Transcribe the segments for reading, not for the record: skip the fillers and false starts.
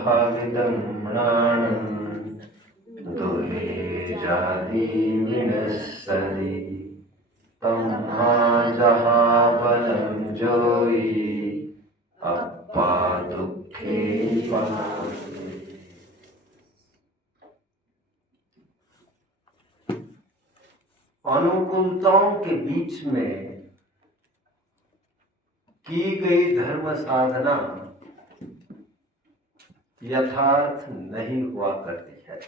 भाविदं मृणानं दुहे जाति विनश्यति तं जहाबलं जोई अप्पा दुखे पासे। अनुकूलताओं के बीच में की गई धर्म साधना यथार्थ नहीं हुआ करती है।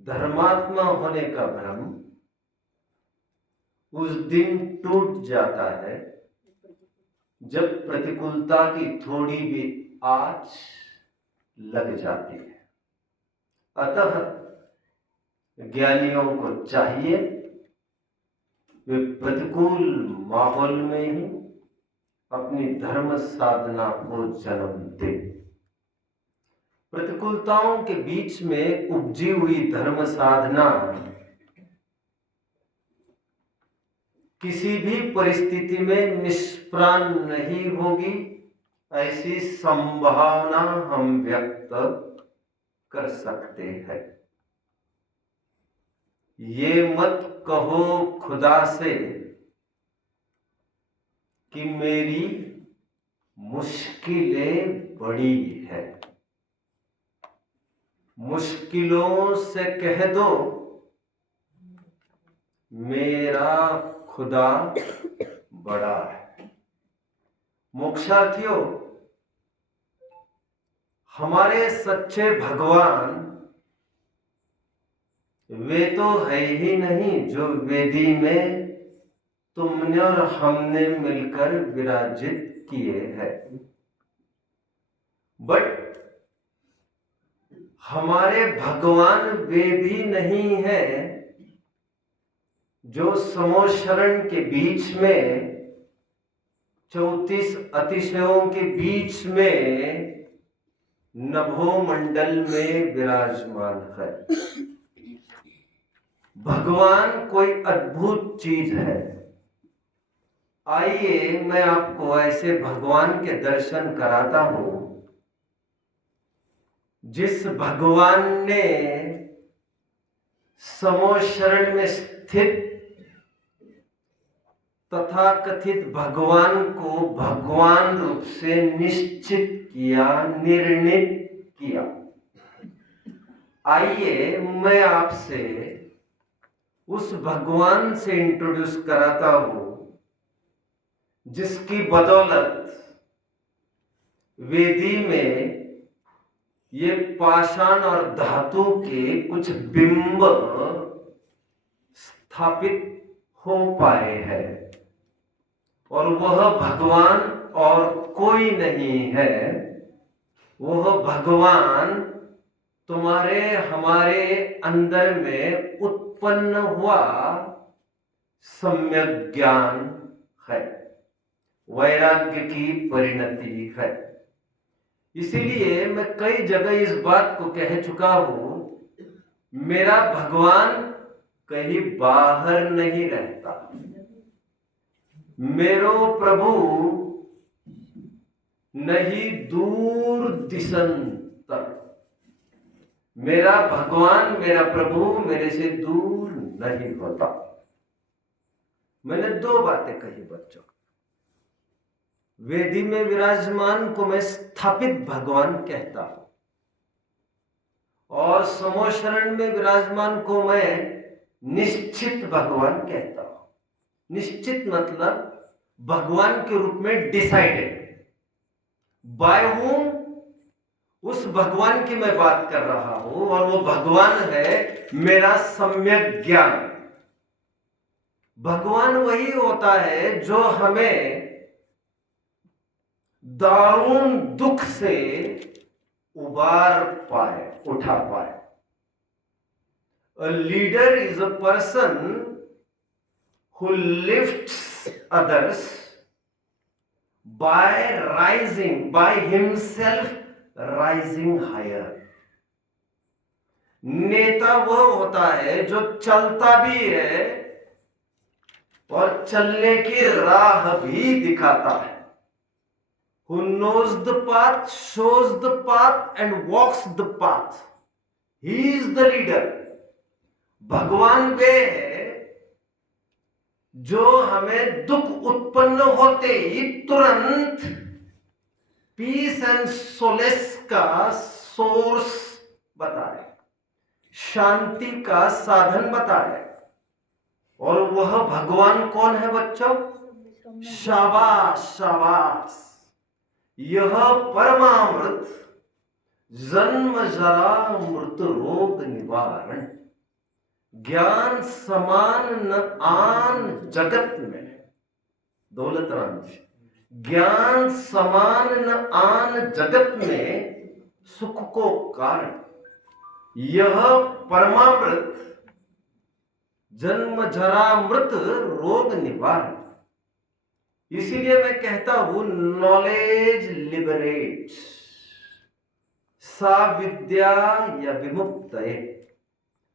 धर्मात्मा होने का भ्रम उस दिन टूट जाता है जब प्रतिकूलता की थोड़ी भी आंच लग जाती है। अतः ज्ञानियों को चाहिए वे प्रतिकूल माहौल में ही अपनी धर्म साधना को जन्म दे। प्रतिकूलताओं के बीच में उपजी हुई धर्म साधना किसी भी परिस्थिति में निष्प्राण नहीं होगी, ऐसी संभावना हम व्यक्त कर सकते हैं। ये मत कहो खुदा से कि मेरी मुश्किलें बड़ी है। मुश्किलों से कह दो मेरा खुदा बड़ा है। मोक्षार्थियों, हमारे सच्चे भगवान वे तो है ही नहीं जो वेदी में तुमने और हमने मिलकर विराजित किए हैं, बट हमारे भगवान वे भी नहीं है जो समोशरण के बीच में 34 अतिशयों के बीच में नभोमंडल में विराजमान है। भगवान कोई अद्भुत चीज है। आइए मैं आपको ऐसे भगवान के दर्शन कराता हूं जिस भगवान ने समोशरण में स्थित तथाकथित भगवान को भगवान रूप से निश्चित किया, निर्णित किया। आइए मैं आपसे उस भगवान से इंट्रोड्यूस कराता हूं जिसकी बदौलत वेदी में ये पाषाण और धातु के कुछ बिंब स्थापित हो पाए हैं, और वह भगवान और कोई नहीं है। वह भगवान तुम्हारे हमारे अंदर में उत्पन्न हुआ सम्यक ज्ञान है, वैराग्य की परिणति है। इसीलिए मैं कई जगह इस बात को कह चुका हूं, मेरा भगवान कहीं बाहर नहीं रहता। मेरो प्रभु नहीं दूर दिशंतर। मेरा भगवान, मेरा प्रभु मेरे से दूर नहीं होता। मैंने 2 बातें कही बच्चों। वेदी में विराजमान को मैं स्थापित भगवान कहता हूं, और समोशरण में विराजमान को मैं निश्चित भगवान कहता हूं। निश्चित मतलब भगवान के रूप में डिसाइडेड, बाय हूम, उस भगवान की मैं बात कर रहा हूं, और वो भगवान है मेरा सम्यक ज्ञान। भगवान वही होता है जो हमें दारुण दुख से उबार पाए, उठा पाए। A leader is a person who lifts others by rising, by himself rising higher. नेता वो होता है जो चलता भी है और चलने की राह भी दिखाता है। who knows the path, shows the path and walks the path. He is the leader. भगवान वे है जो हमें दुख उत्पन्न होते ही तुरंत पीस एंड सोलेस का सोर्स बताए, शांति का साधन बताए। और वह भगवान कौन है बच्चों? शाबाश शाबाश। यह परमामृत जन्म जरा मृत रोग निवारण, ज्ञान समान न आन जगत में। दौलत राम जी, ज्ञान समान न आन जगत में सुख को कारण, यह परमामृत जन्म जरा मृत रोग निवारण। इसीलिए मैं कहता हूं नॉलेज लिबरेट्स, सा विद्या या विमुक्त।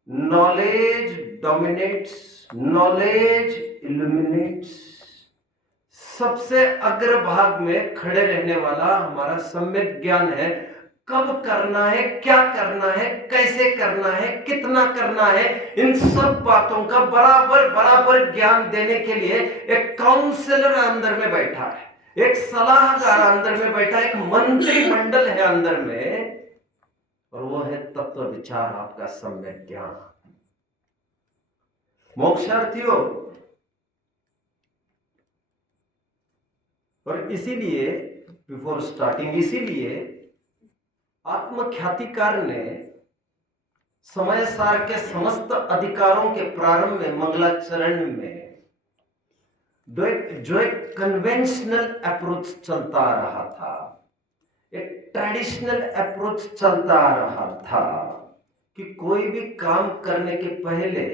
Knowledge dominates, knowledge illuminates. सबसे अग्रभाग में खड़े रहने वाला हमारा सम्यक ज्ञान है। कब करना है, क्या करना है, कैसे करना है, कितना करना है, इन सब बातों का बराबर बराबर ज्ञान देने के लिए एक काउंसलर अंदर में बैठा है, एक सलाहकार अंदर में बैठा है, एक मंत्रिमंडल है अंदर में, और वो है तत्व विचार, आपका सम्यक ज्ञान। मोक्षार्थियों, और इसीलिए बिफोर स्टार्टिंग, इसीलिए आत्मख्यातिकार ने समय सार के समस्त अधिकारों के प्रारंभ में मंगलाचरण में जो एक कन्वेंशनल अप्रोच चलता आ रहा था, एक ट्रेडिशनल अप्रोच चलता आ रहा था कि कोई भी काम करने के पहले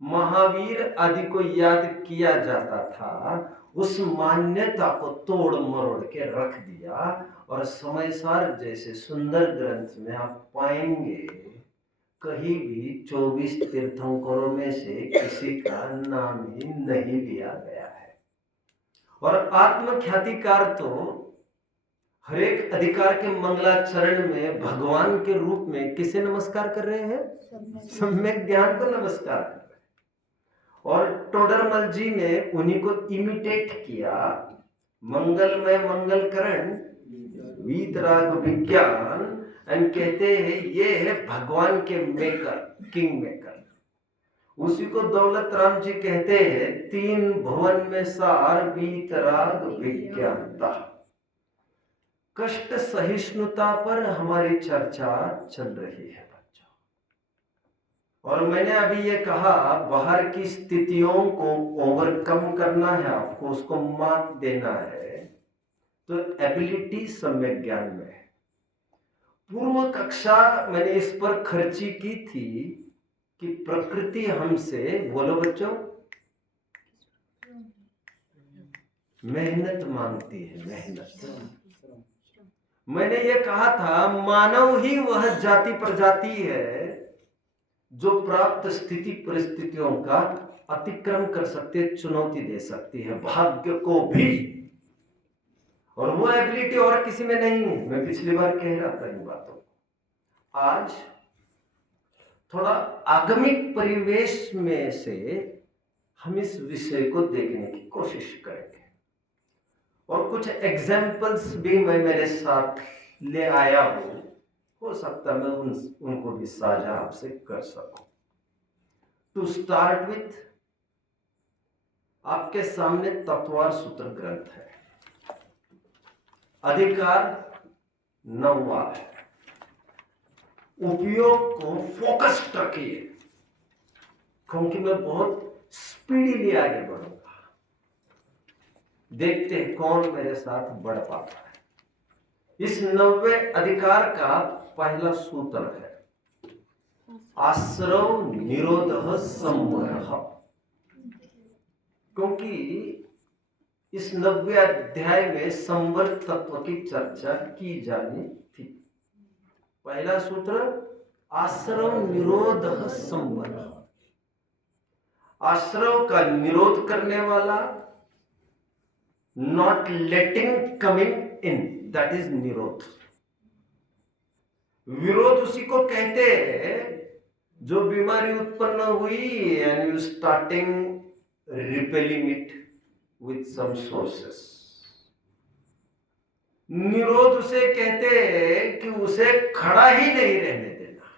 महावीर आदि को याद किया जाता था, उस मान्यता को तोड़ मरोड़ के रख दिया। और समय सार जैसे सुंदर ग्रंथ में आप पाएंगे कहीं भी 24 तीर्थंकरों में से किसी का नाम ही नहीं लिया गया है। और आत्मख्यातिकार तो हर एक अधिकार के मंगलाचरण में भगवान के रूप में किसे नमस्कार कर रहे हैं? सम्यक ज्ञान को नमस्कार कर रहे हैं। और टोडरमल जी ने उन्हीं को इमिटेट किया। मंगलमय मंगलकरण वीतराग विज्ञान, एंड कहते हैं ये है भगवान के मेकर, किंग मेकर। उसी को दौलत राम जी कहते हैं तीन भुवन में सार वीतराग विज्ञानता। कष्ट सहिष्णुता पर हमारी चर्चा चल रही है बच्चों। और मैंने अभी ये कहा, बाहर की स्थितियों को ओवरकम करना है, आपको उसको मात देना है, तो एबिलिटी सम्यक ज्ञान में है। पूर्व कक्षा मैंने इस पर खर्ची की थी कि प्रकृति हमसे, बोलो बच्चों, मेहनत मांगती है, मेहनत। मैंने ये कहा था मानव ही वह जाति प्रजाति है जो प्राप्त स्थिति परिस्थितियों का अतिक्रम कर सकते, चुनौती दे सकती है भाग्य को भी। और वो एबिलिटी और किसी में नहीं है। मैं पिछली बार कह रहा था इन बातों को। आज थोड़ा आगमिक परिवेश में से हम इस विषय को देखने की कोशिश करेंगे, और कुछ एग्जाम्पल्स भी मैं मेरे साथ ले आया हूं। हो सकता मैं उनको भी साझा आपसे कर सकूं। टू स्टार्ट विथ, आपके सामने तत्वार सूत्र ग्रंथ है, अधिकार 9वां है। उपयोग को फोकस्ड रखिए, क्योंकि मैं बहुत स्पीडीली आगे बढ़ूंगा। देखते हैं कौन मेरे साथ बढ़ पाता है। इस 90वें अधिकार का पहला सूत्र है आश्रव निरोध संवरः। क्योंकि इस 90वें अध्याय में संवर तत्व की चर्चा की जानी थी। पहला सूत्र आश्रव निरोध संवरः, आश्रव का निरोध करने वाला, not letting coming in, that is निरोध। विरोध उसी को कहते हैं जो बीमारी उत्पन्न हुई and you starting repelling it with some sources. निरोध उसे कहते हैं कि उसे खड़ा ही नहीं रहने देना।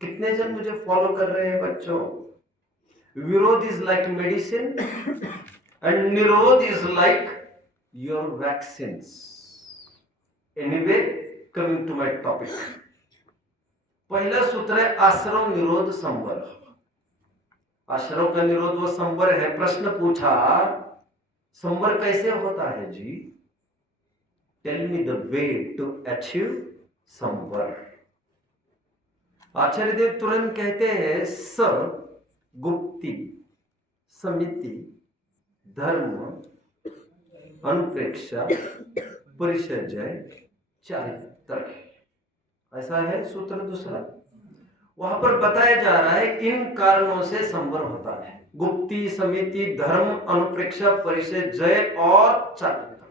कितने जन मुझे फॉलो कर रहे हैं बच्चों? विरोध इज लाइक मेडिसिन एंड निरोध is like your vaccines. Anyway, coming to my topic. पहला सूत्र है आश्रव निरोध संवर। आश्रव का निरोध व संवर है। प्रश्न पूछा, संवर कैसे होता है जी? Tell me the way to achieve संवर। आचार्य देव तुरंत कहते हैं स गुप्ति समिति धर्म अनुप्रेक्षा परिचर्य चारित्र। ऐसा है सूत्र दूसरा। वहां पर बताया जा रहा है इन कारणों से संवर होता है। गुप्ति समिति धर्म अनुप्रेक्षा परिचर्य और चारित्र।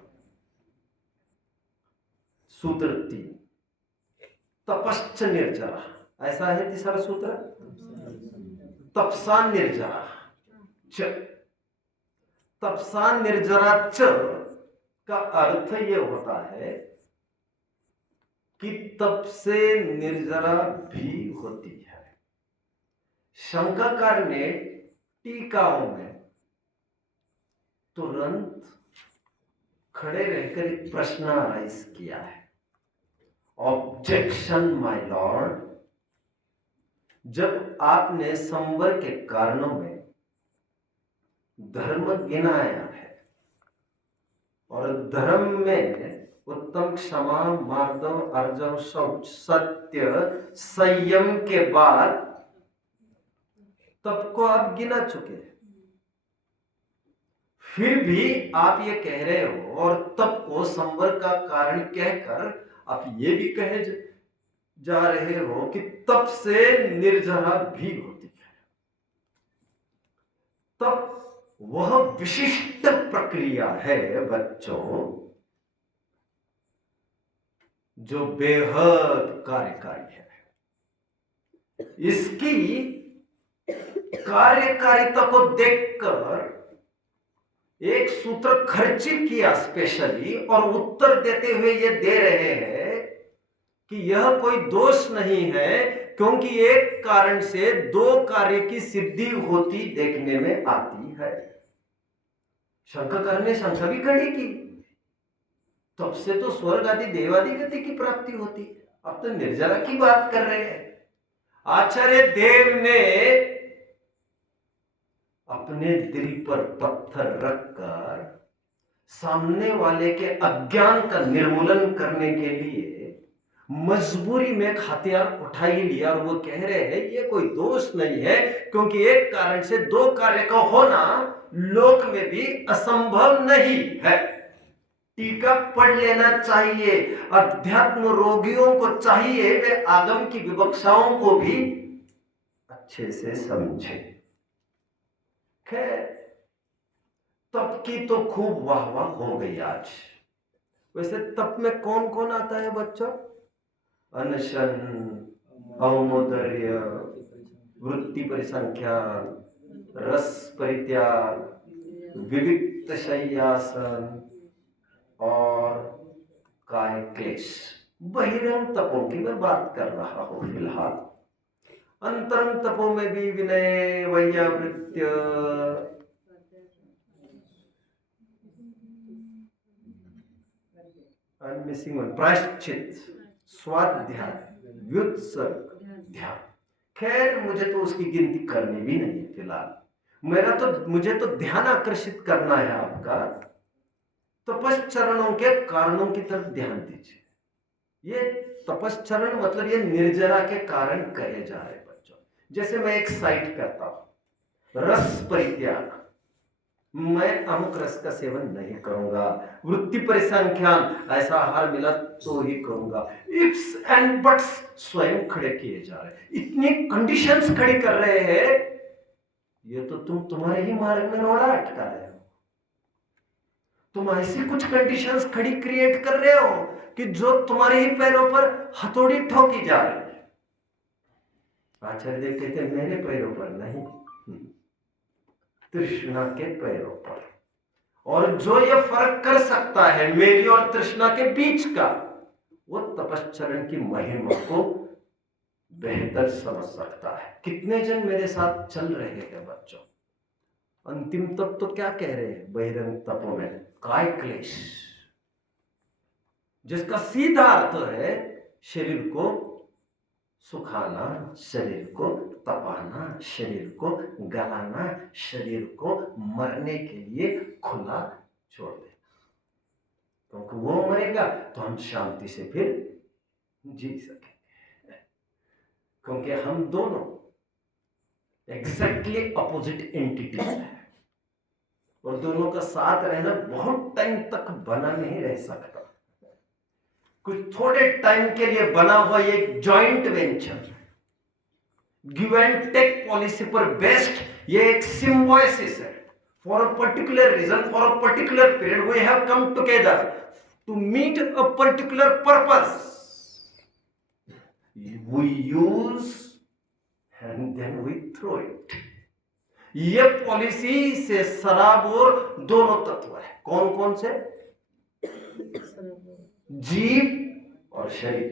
सूत्र 3 तपश्च निर्जरा। ऐसा है तीसरा सूत्र। तपसा निर्जरा च। तपसा निर्जरा च का अर्थ यह होता है कि तप से निर्जरा भी होती है। शंकरकार ने टीकाओं में तुरंत खड़े रहकर एक प्रश्न राइज किया है। ऑब्जेक्शन माय लॉर्ड, जब आपने संवर के कारणों में धर्म गिनाया है और धर्म में उत्तम क्षमा मार्दव अर्जव शौच सत्य संयम के बाद तप को आप गिना चुके हैं, फिर भी आप ये कह रहे हो और तप को संवर का कारण कहकर आप ये भी कहे जा रहे हो कि तप से निर्जरा भी होती है। तप वह विशिष्ट प्रक्रिया है बच्चों जो बेहद कार्यकारी है। इसकी कार्यकारिता को देखकर एक सूत्र खर्चित किया स्पेशली और उत्तर देते हुए ये दे रहे हैं कि यह कोई दोष नहीं है, क्योंकि एक कारण से दो कार्य की सिद्धि होती देखने में आती है। शंकर ने शंका भी खड़ी की, तब से तो स्वर्ग आदि देवादि गति की प्राप्ति होती है, अब तो निर्जरा की बात कर रहे हैं। आचार्य देव ने अपने दिल पर पत्थर रखकर सामने वाले के अज्ञान का निर्मूलन करने के लिए मजबूरी में एक हथियार उठा ही लिया और वो कह रहे हैं ये कोई दोष नहीं है, क्योंकि एक कारण से दो कार्य का होना लोक में भी असंभव नहीं है। टीका पढ़ लेना चाहिए। अध्यात्म रोगियों को चाहिए वे आगम की विवक्षाओं को भी अच्छे से समझे। खैर, तप की तो खूब वाह वाह हो गई आज। वैसे तप में कौन कौन आता है बच्चों? अनशन, औमोदर्य, वृत्ति परिसंख्यान, रस परित्याग, विविक्त शय्यासन और काय क्लेश। बहिरंग तपों की मैं बात कर रहा हूं फिलहाल। अंतरंग तपों में भी विनय वैयावृत्य प्रायश्चित स्वाध्याय व्युत्सर्ग ध्यान। खैर, मुझे तो उसकी गिनती करनी भी नहीं है फिलहाल। मुझे तो ध्यान आकर्षित करना है आपका। तपश्चरणों के कारणों की तरफ ध्यान दीजिए। ये तपश्चरण मतलब ये निर्जरा के कारण कहे जा रहे बच्चों। जैसे मैं एक साइट करता हूं, रस परित्याग, मैं अमुक रस का सेवन नहीं करूंगा। वृत्ति परिसंख्यान, ऐसा आहार मिला तो ही करूंगा। इफ्स एंड बट्स स्वयं खड़े किए जा रहे हैं, इतनी कंडीशंस खड़ी कर रहे हैं, ये तो तुम्हारे ही मार्ग में रोड़ा अटका रहे हो। तुम ऐसी कुछ कंडीशंस खड़ी क्रिएट कर रहे हो कि जो तुम्हारे ही पैरों पर हथौड़ी ठोकी जा रही है। आचार्य देव कहते मेरे पैरों पर नहीं, तृष्णा के पैरों पर। और जो ये फर्क कर सकता है मेरी और तृष्णा के बीच का, वो तपश्चरण की महिमा को बेहतर समझ सकता है। कितने जन मेरे साथ चल रहे हैं बच्चों? अंतिम तप तो क्या कह रहे हैं बहिरंग तपों में? काय क्लेश, जिसका सीधा अर्थ है शरीर को सुखाना, शरीर को तपाना, शरीर को गलाना, शरीर को मरने के लिए खुला छोड़ देना, क्योंकि वो मरेगा तो हम शांति से फिर जी सकेंगे। क्योंकि हम दोनों एग्जैक्टली अपोजिट एंटिटीज हैं और दोनों का साथ रहना बहुत टाइम तक बना नहीं रह सकता। कुछ थोड़े टाइम के लिए बना हुआ ये joint venture, give and take policy पर बेस्ड ये एक सिम्बोसिस है। For a particular reason, for a particular period we have come together to meet a particular purpose. We use and then we throw it. ये policy से सराबोर दोनों तत्व है। कौन कौन से? जीव और शरीर।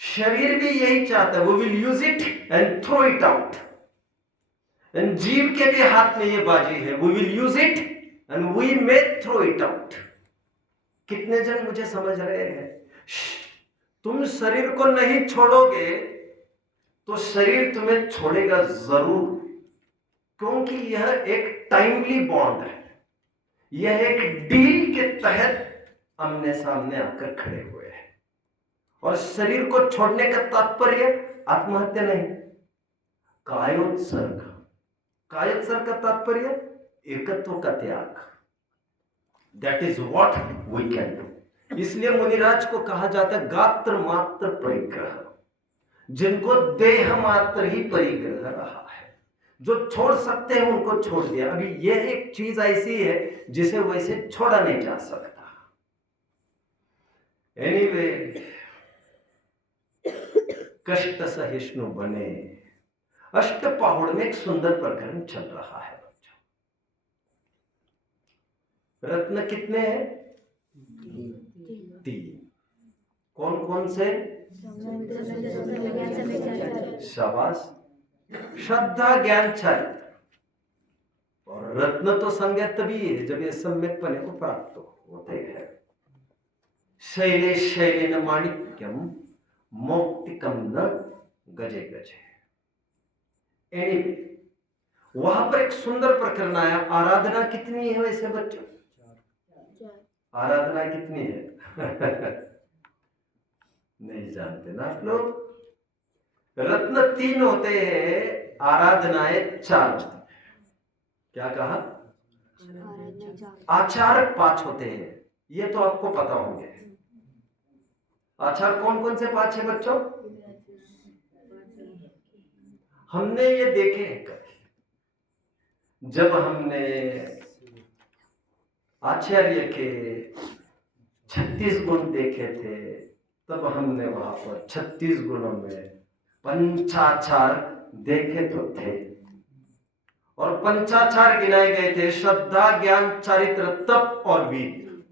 शरीर भी यही चाहता है, वो will use it and throw it out. And जीव के भी हाथ में ये बाजी है, we will use it and we may throw it out. कितने जन मुझे समझ रहे हैं? तुम शरीर को नहीं छोड़ोगे तो शरीर तुम्हें छोड़ेगा जरूर, क्योंकि यह एक टाइमली बॉन्ड है। यह एक डील के तहत आमने सामने आकर खड़े हुए हैं। और शरीर को छोड़ने का तात्पर्य आत्महत्या नहीं, कायोत्सर्ग। कायोत्सर्ग का तात्पर्य एकत्व का त्याग। That is what we can do. इसलिए मुनिराज को कहा जाता है गात्र मात्र परिग्रह, जिनको देह मात्र ही परिग्रह रहा है। जो छोड़ सकते हैं उनको छोड़ दिया। अभी यह एक चीज ऐसी है जिसे वैसे छोड़ा नहीं जा सकता। एनीवे, कष्ट सहिष्णु बने। अष्टपाहुड़ में एक सुंदर प्रकरण चल रहा है बच्चों। रत्न कितने हैं? 3। कौन कौन से? शाबाश। श्रद्धा, ज्ञान, चरित्र। और रत्न तो संज्ञा तभी है जब ये सम्यक पने को प्राप्त होते हैं। शैले शैलेन माणिक्यम मौक्तिकम न गजे गजे। एनीवे, वहां पर एक सुंदर प्रकरण आया। आराधना कितनी है वैसे बच्चों? आराधना कितनी है? नहीं जानते ना आप लोग? रत्न 3 होते हैं, आराधनाएं 4 होती हैं। क्या कहा? आचार 5 होते हैं। ये तो आपको पता होंगे। आचार कौन कौन से 5 है बच्चों? हमने ये देखे हैं कभी, जब हमने आचार्य के 36 गुण देखे थे, तब हमने वहां पर 36 गुणों में पंचाचार देखे तो थे। और पंचाचार गिनाए गए थे: श्रद्धा, ज्ञान, चारित्र, तप और वीर्य।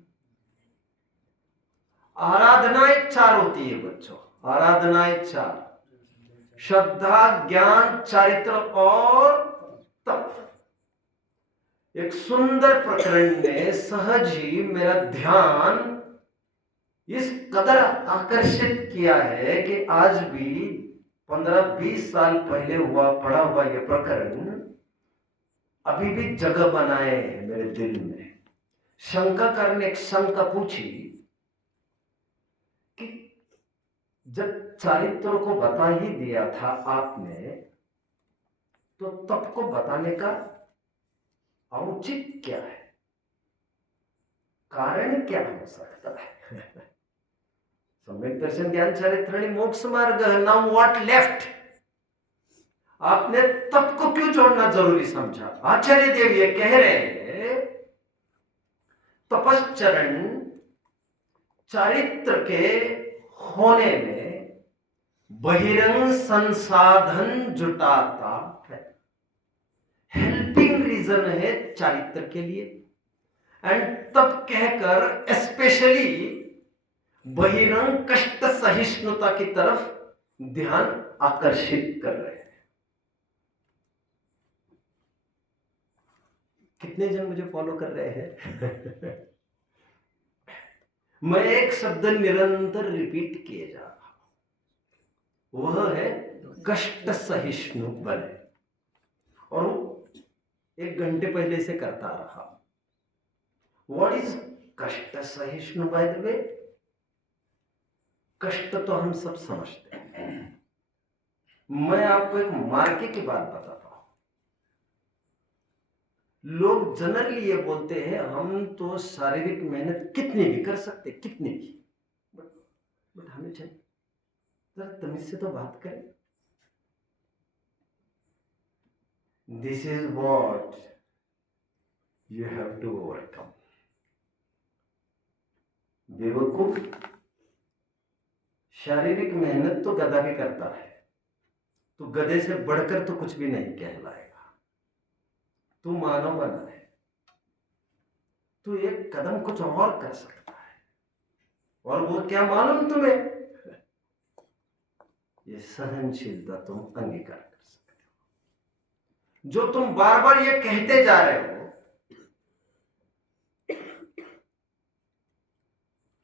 आराधनाएं 4 होती है बच्चों। आराधनाएं 4: श्रद्धा, ज्ञान, चारित्र और तप। एक सुंदर प्रकरण ने सहज ही मेरा ध्यान इस कदर आकर्षित किया है कि आज भी 15-20 साल पहले पढ़ा हुआ यह प्रकरण अभी भी जगह बनाए है मेरे दिल में। शंकाकार ने एक शंका पूछी कि जब चारित्र को बता ही दिया था आपने, तो तप को बताने का औचित्य क्या है? कारण क्या हो सकता है? सम्यक दर्शन, ज्ञान, चारित्र, मोक्ष मार्ग। Now what left? आपने तप को क्यों जोड़ना जरूरी समझा? आचार्य देव ये कह रहे हैं चरण चारित्र के होने में बहिरंग संसाधन जुटाता है। हेल्पिंग रीजन है चारित्र के लिए। एंड तब कहकर स्पेशली बहिरंग कष्ट सहिष्णुता की तरफ ध्यान आकर्षित कर रहे हैं। कितने जन मुझे फॉलो कर रहे हैं? मैं एक शब्द निरंतर रिपीट किए जा रहा हूं, वह है कष्ट सहिष्णु बने। और 1 घंटे पहले से करता रहा। व्हाट इज कष्ट सहिष्णु? बाय द वे, कष्ट तो हम सब समझते हैं। मैं आपको एक मार्के की बात बताता हूं। लोग जनरली ये बोलते हैं हम तो शारीरिक मेहनत कितनी भी कर सकते, कितनी भी, बट हमें चाहिए जरा तमीज से तो बात करें। This is what you have to overcome. बेवकूफ, शारीरिक मेहनत तो गधा भी करता है, तो गधे से बढ़कर तो कुछ भी नहीं कहलाएगा। तू मानव बना है, तू एक कदम कुछ और कर सकता है। और वो क्या मालूम तुम्हें? ये सहनशीलता तुम अंगीकार कर सकते हो। जो तुम बार बार ये कहते जा रहे हो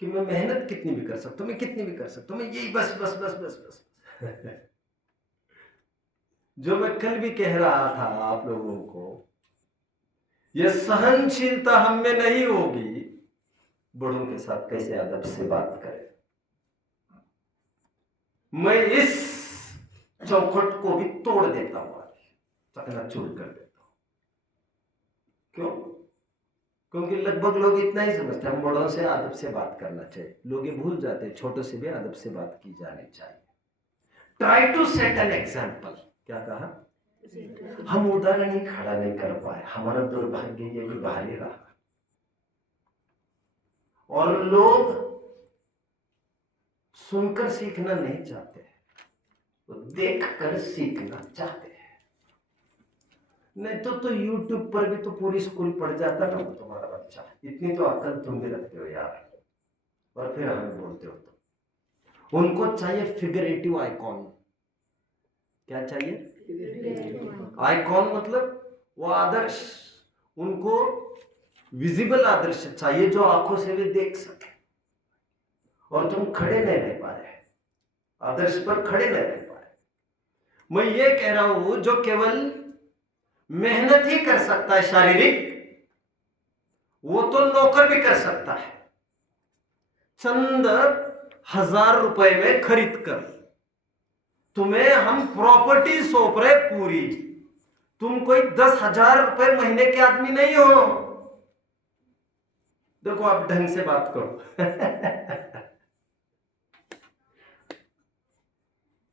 कि मैं मेहनत कितनी भी कर सकता हूं, मैं कितनी भी कर सकता हूं, मैं यही बस बस बस बस बस जो मैं कल भी कह रहा था आप लोगों को, यह सहनशीलता हम में नहीं होगी, बड़ों के साथ कैसे अदब से बात करें। मैं इस चौखट को भी तोड़ देता हूं, चकनाचूर कर देता हूं। क्यों? क्योंकि लगभग लोग इतना ही समझते हैं हम बड़ों से अदब से बात करना चाहिए। लोग ये भूल जाते हैं छोटों से भी अदब से बात की जानी चाहिए। Try to set an example. क्या कहा? हम उदाहरण ही खड़ा नहीं कर पाए, हमारा दुर्भाग्य ये भी भारी रहा। और लोग सुनकर सीखना नहीं चाहते, वो देखकर सीखना चाहते हैं। नहीं तो YouTube पर भी तो पूरी स्कूल पढ़ जाता ना तुम्हारा बच्चा। इतनी तो अकल तुम भी रखते हो यार, और फिर हमें बोलते हो। तो उनको चाहिए फिगरेटिव आइकॉन। क्या चाहिए? आइकॉन मतलब वो आदर्श, उनको विजिबल आदर्श चाहिए जो आंखों से भी देख सके। और तुम खड़े नहीं रह पा रहे, आदर्श पर खड़े नहीं रह पा रहे। मैं ये कह रहा हूं जो केवल मेहनत ही कर सकता है शारीरिक, वो तो नौकर भी कर सकता है। चंद 1000 रुपए में खरीद कर तुम्हें हम प्रॉपर्टी सौंप रहे पूरी। तुम कोई 10,000 रुपए महीने के आदमी नहीं हो। देखो आप ढंग से बात करो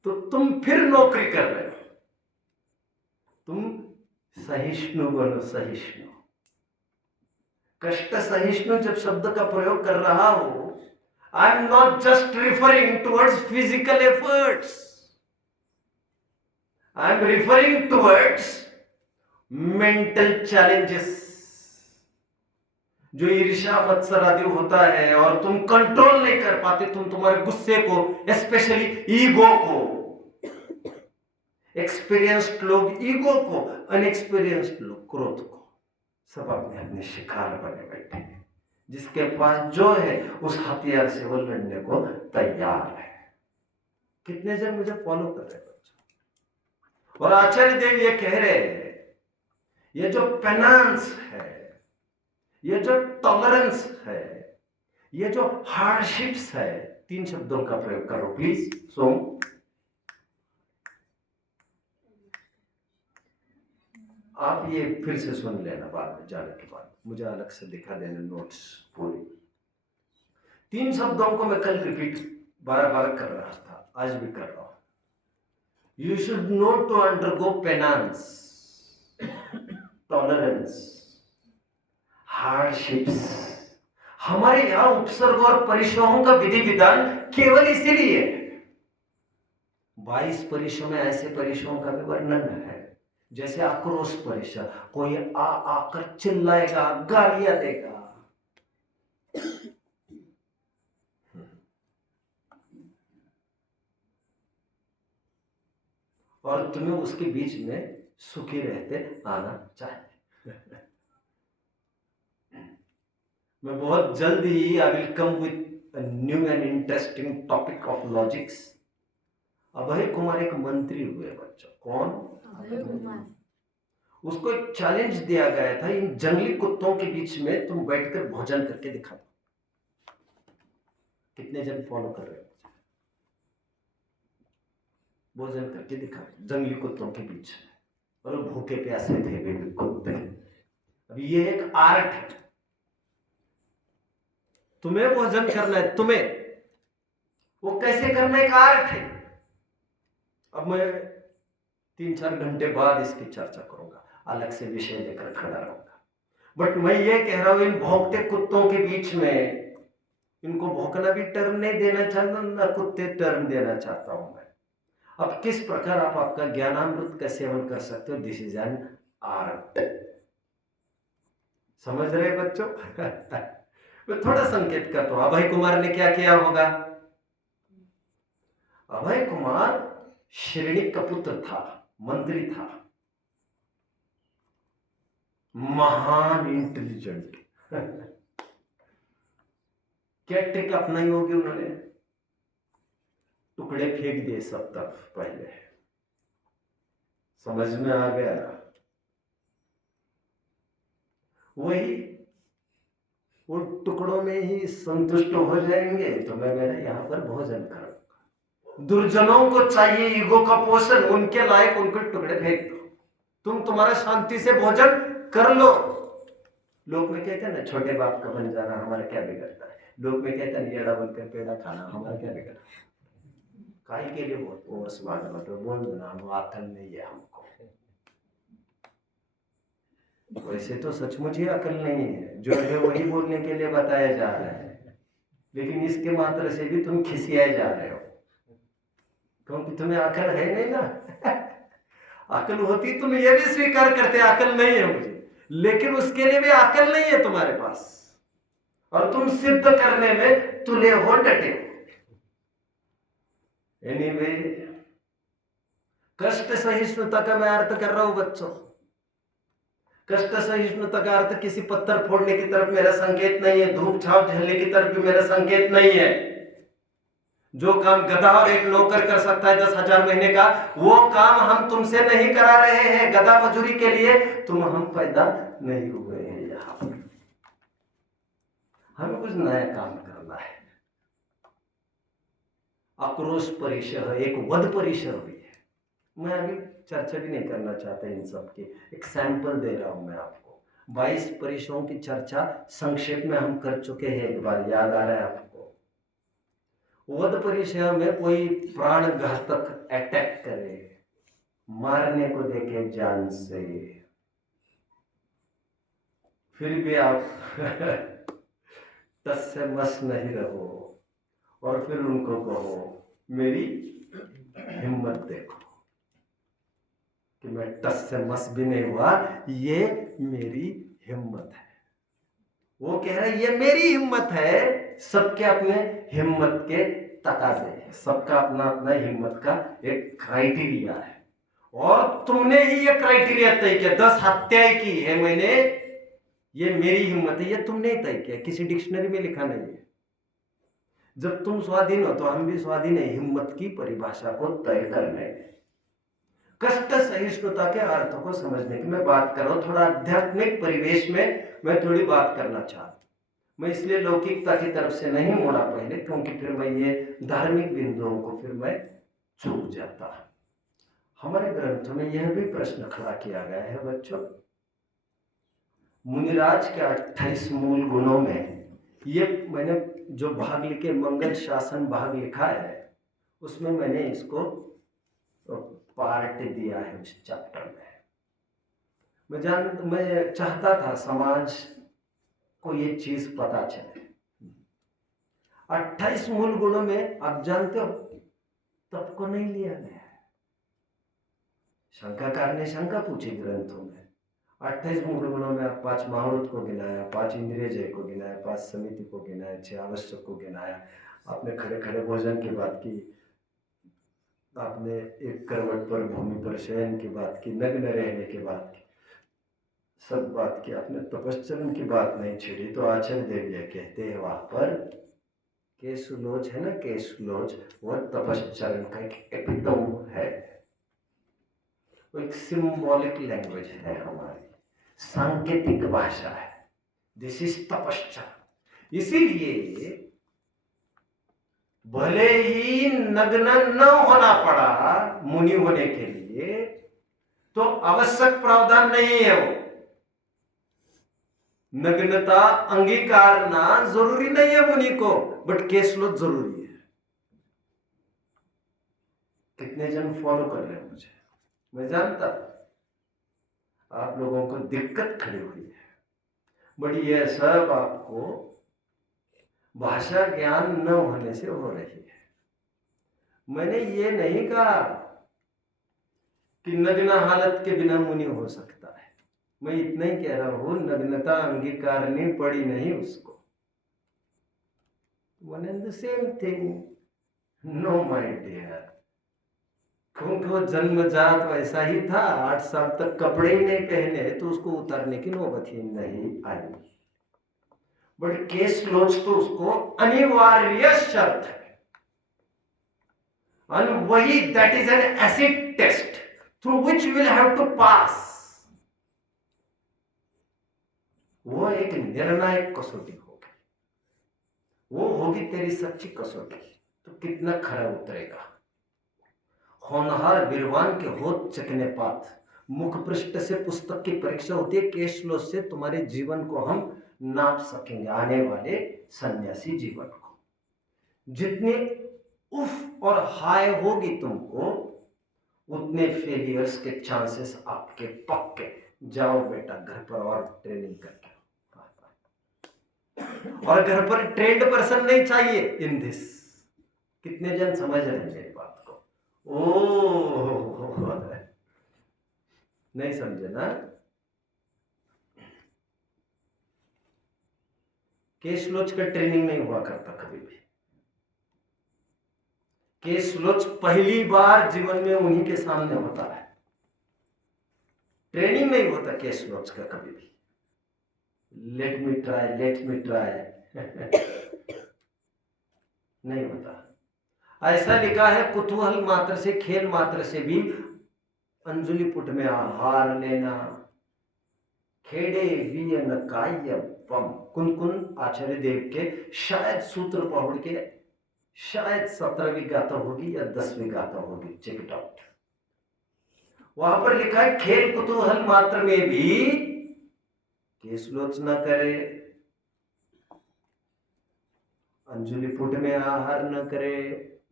तो तुम फिर नौकरी कर रहे हो। तुम सहिष्णु बनो, सहिष्णु। कष्ट सहिष्णु जब शब्द का प्रयोग कर रहा हूं, I am not just referring towards physical efforts, I am referring towards mental challenges. जो ईर्ष्या मत्सर आदि होता है और तुम कंट्रोल नहीं कर पाते, तुम तुम्हारे गुस्से को, स्पेशली ईगो को, एक्सपीरियंस्ड लोग ईगो को, अनएक्सपीरियंस्ड लोग क्रोध को, सब अपने अपने शिकार बने बैठे हैं। जिसके पास जो है उस हथियार से वो लड़ने को तैयार है। कितने जन मुझे फॉलो कर रहे हैं बच्चों? और आचार्य देव ये कह रहे हैं, ये जो पेनांस है, ये जो टॉलरेंस है, ये जो हार्डशिप्स है, 3 शब्दों का प्रयोग करो प्लीज। सोम, आप ये फिर से सुन लेना बाद में जाने के बाद, मुझे अलग से दिखा देना नोट्स पूरी। 3 शब्दों को मैं कल रिपीट 12 कर रहा था, आज भी कर रहा हूं। You should know to undergo penance, tolerance, hardships. हमारे यहां उपसर्ग और परिसरों का विधि विधान केवल इसीलिए है। 22 परिसरों में ऐसे परिसरों का भी वर्णन है, जैसे आक्रोश परिसर, कोई आ आकर चिल्लाएगा, गालियां देगा। और तुम्हें उसके बीच में सुखी रहते आना चाहिए। मैं बहुत जल्द ही I will come with new and interesting topic of logics. Abhay Kumar एक मंत्री हुए बच्चों। कौन? अभय कुमार। उसको एक चैलेंज दिया गया था, इन जंगली कुत्तों के बीच में तुम बैठकर भोजन करके दिखा दो। कितने जन फॉलो कर रहे हो? भोजन करके दिखा जंगली कुत्तों के बीच में, और भूखे प्यासे थे वे कुत्ते। अब ये एक आर्ट है, तुम्हें भोजन करना है, तुम्हें वो कैसे करना एक आर्ट है। अब मैं 3-4 घंटे बाद इसकी चर्चा करूंगा, अलग से विषय लेकर खड़ा रहूंगा। बट मैं ये कह रहा हूं, इन भौंकते कुत्तों के बीच में इनको भौंकना भी टर्न नहीं देना चाहता, ना कुत्ते टर्न देना चाहता हूं मैं। अब किस प्रकार आप आपका ज्ञानामृत का सेवन कर सकते हो, दिस इज एन आर्ट। समझ रहे बच्चों? मैं थोड़ा संकेत करता हूं। अभय कुमार ने क्या किया होगा? अभय कुमार श्रेणिक का पुत्र था, मंत्री था, महान इंटेलिजेंट। क्या ट्रिक अपनाई होगी उन्होंने? टुकड़े फेंक दिए सब तरफ पहले। समझ में आ गया? वही वो टुकड़ों में ही संतुष्ट हो जाएंगे तो मैं मेरा यहां पर भोजन करूंगा। दुर्जनों को चाहिए ईगो का पोषण, उनके लायक उनको टुकड़े फेंक दो, तुम तुम्हारा शांति से भोजन कर लो। लोग में कहते हैं ना, छोटे बाप का बन जाना हमारा क्या बिगड़ता है। लोग में कहते हैं येड़ा बनकर पेड़ा खाना हमारा क्या बिगड़ता है। काहे के लिए और स्मार्ट मतलब बोल देना, हम अकल नहीं है हमको। वैसे तो सचमुच ही अकल नहीं है, जो है वही बोलने के लिए बताया जा रहा है, लेकिन इसके मात्र से भी तुम खिसियाए जा रहे हो, क्योंकि तुम्हें अकल है नहीं ना। अकल होती तुम ये भी स्वीकार करते अकल नहीं है मुझे, लेकिन उसके लिए भी अकल नहीं है तुम्हारे पास, और तुम सिद्ध करने में तुले हो, डटे हो। एनीवे, कष्ट सहिष्णुता का मैं अर्थ कर रहा हूं बच्चों। कष्ट सहिष्णुता का अर्थ किसी पत्थर फोड़ने की तरफ मेरा संकेत नहीं है, धूप छाव झेलने की तरफ भी मेरा संकेत नहीं है। जो काम गधा और एक नौकर कर सकता है 10,000 महीने का, वो काम हम तुमसे नहीं करा रहे हैं। गधा मजूरी के लिए हम पैदा नहीं हुए हैं यहाँ पर। हमें कुछ नया काम करना है। आक्रोश परिसर एक वध परिसर भी है। मैं अभी चर्चा भी नहीं करना चाहता इन सब की, एक सैंपल दे रहा हूं मैं आपको। 22 परिसरों की चर्चा संक्षेप में हम कर चुके हैं, एक बार याद आ रहा है आपको। वध परिसर में कोई प्राण घातक अटैक करे, मारने को देखे जान से, फिर भी आप टस से मस नहीं रहो, और फिर उनको कहो मेरी हिम्मत देखो कि मैं टस से मस भी नहीं हुआ, ये मेरी हिम्मत है। वो कह रहा है ये मेरी हिम्मत है। सबके अपने हिम्मत के तकाजे हैं, सबका अपना अपना हिम्मत का एक क्राइटेरिया है, और तुमने ही ये क्राइटेरिया तय किया। 10 हत्याएं की है मैंने, ये मेरी हिम्मत है, ये तुमने तय किया, किसी डिक्शनरी में लिखा नहीं है। जब तुम स्वाधीन हो तो हम भी स्वाधीन है हिम्मत की परिभाषा को तय करने। कष्ट सहिष्णुता के अर्थों को समझने की मैं बात कर रहा हूं। थोड़ा आध्यात्मिक परिवेश में मैं थोड़ी बात करना चाहता हूं। मैं इसलिए लौकिकता की तरफ से नहीं मुड़ा पहले, क्योंकि फिर मैं ये धार्मिक बिंदुओं को फिर मैं चूक जाता। हमारे ग्रंथों में यह भी प्रश्न खड़ा किया गया है बच्चों, मुनिराज के 28 मूल गुणों में, ये मैंने जो भाग लिखे मंगल शासन भाग लिखा है, उसमें मैंने इसको पार्ट दिया है उस चैप्टर में। मैं चाहता था समाज को ये चीज पता चले। 28 मूल गुणों में आप जानते हो तप को नहीं लिया गया है। शंकाकार ने शंका पूछी ग्रंथों में, 28 मूल गुणों में आप 5 महाभूत को गिनाया, 5 इंद्रिय जय को गिनाया, 5 समिति को गिनाया, 6 आवश्यक को गिनाया, आपने खड़े खड़े भोजन की बात की, आपने एक करवट पर भूमि पर शयन की बात की, नग्न रहने की बात की, सब बात की, आपने तपश्चर्य की बात नहीं छेड़ी। तो आचार्य देव ये कहते हैं वहां पर केशलोच है ना, केशलोच वह तपश्चर्य का एक एपिटोम है, वो एक सिंबॉलिक लैंग्वेज है, हमारी सांकेतिक भाषा है। दिस इज तपश्चर्य। इसीलिए भले ही नग्न न होना पड़ा मुनि होने के लिए, तो आवश्यक प्रावधान नहीं है वो। नग्नता अंगीकारना जरूरी नहीं है मुनि को, बट केशलोच जरूरी है। कितने जन फॉलो कर रहे हैं मुझे, मैं जानता आप लोगों को दिक्कत खड़ी हुई है, बट यह सब आपको भाषा ज्ञान न होने से हो रही है। मैंने ये नहीं कहा कि नग्न हालत के बिना मुनि हो सकता है, मैं इतना ही कह रहा हूं नग्नता अंगीकारनी पड़ी नहीं उसको। One and the same thing. No my dear, क्योंकि वो जन्मजात वैसा ही था, 8 साल तक कपड़े ही नहीं पहने, तो उसको उतारने की नौबत ही नहीं आई। बट केशलोच तो उसको अनिवार्य शर्त है, और वही that is an acid test through which will have to pass. वो एक निर्णायक कसौटी होगी, वो होगी तेरी सच्ची कसौटी, तो कितना खरा उतरेगा। होनहार विद्वान के होत चकने पात, मुख पृष्ठ से पुस्तक की परीक्षा होती है, केशलोच से तुम्हारे जीवन को हम नाप सकेंगे, आने वाले सन्यासी जीवन को। जितनी उफ और हाय होगी तुमको, उतने फेलियर्स के चांसेस आपके पक्के। जाओ बेटा घर पर और ट्रेनिंग करके, और घर पर ट्रेंड पर्सन नहीं चाहिए इन दिस। कितने जन समझ रहे हैं मेरी बात को? ओ नहीं समझे ना? केशलोच का ट्रेनिंग नहीं हुआ करता कभी भी। केशलोच पहली बार जीवन में उन्हीं के सामने होता है, ट्रेनिंग नहीं होता केशलोच का कभी भी। Let me try, let me try नहीं होता। ऐसा लिखा है, कुतूहल मात्र से, खेल मात्र से भी अंजुलि पुट में आहार लेना, खेड़े वियन काय पम। कुन आचार्य देव के शायद सूत्र पढ़ के शायद 17वीं गाथा होगी या 10वीं गाथा होगी, चेक इट आउट। वहां पर लिखा है खेल कुतूहल मात्र में भी केशलोच न करे, अंजुलि पुट में आहार न करे।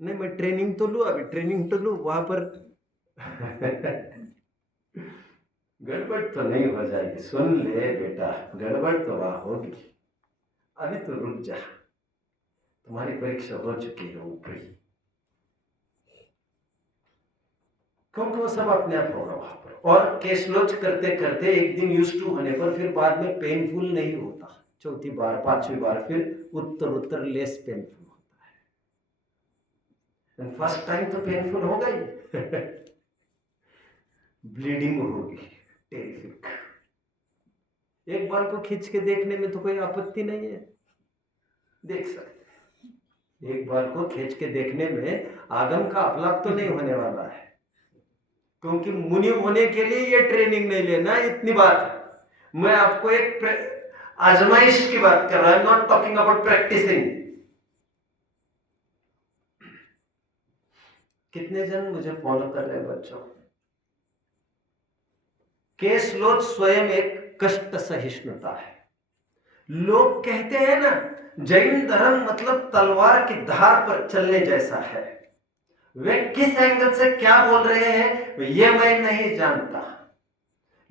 नहीं, मैं ट्रेनिंग तो लू, अभी ट्रेनिंग तो लू वहां पर गड़बड़ तो नहीं हो जाएगी। सुन ले बेटा, गड़बड़ तो वहां होगी, अभी तो रुक जा, तुम्हारी परीक्षा हो चुकी है ऊपरी, क्योंकि वो सब अपने आप होगा वहां पर। और केशलोच करते करते एक दिन यूज टू होने पर फिर बाद में पेनफुल नहीं होता, 4थी बार 5वीं बार फिर उत्तर लेस पेनफुल होता है। फर्स्ट टाइम तो पेनफुल होगा ही ब्लीडिंग होगी टेरिफिक। एक बार को खींच के देखने में तो कोई आपत्ति नहीं है, देख सकते हैं। एक बार को खींच के देखने में आगम का अपलाप तो नहीं होने वाला है, क्योंकि मुनि होने के लिए ये ट्रेनिंग नहीं लेना, इतनी बात है। मैं आपको एक आजमाइश की बात कर रहा हूं, नॉट टॉकिंग अबाउट प्रैक्टिसिंग। कितने जन मुझे फॉलो कर रहे हैं बच्चों? केशलोच स्वयं एक कष्ट सहिष्णुता है। लोग कहते हैं ना, जैन धर्म मतलब तलवार की धार पर चलने जैसा है। वे किस एंगल से क्या बोल रहे हैं ये मैं नहीं जानता।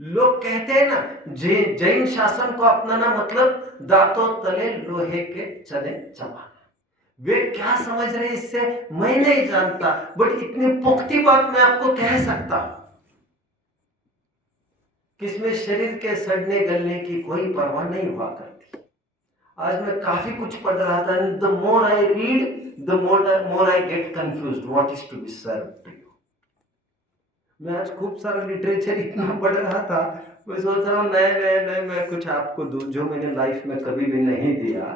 लोग कहते हैं ना, जैन शासन को अपनाना मतलब दांतों तले लोहे के चने चबाना। वे क्या समझ रहे इससे मैं नहीं जानता, बट इतनी पुख्ती बात मैं आपको कह सकता हूं कि इसमें शरीर के सड़ने गलने की कोई परवाह नहीं हुआ करती। आज मैं काफी कुछ पढ़ रहा था, the more I read the more I get confused what is to be serve to you. मैं आज खूब सारा लिटरेचर इतना पढ़ रहा था, मैं सोच रहा हूँ नए नए नए मैं कुछ आपको दूं जो मैंने लाइफ में कभी भी नहीं दिया,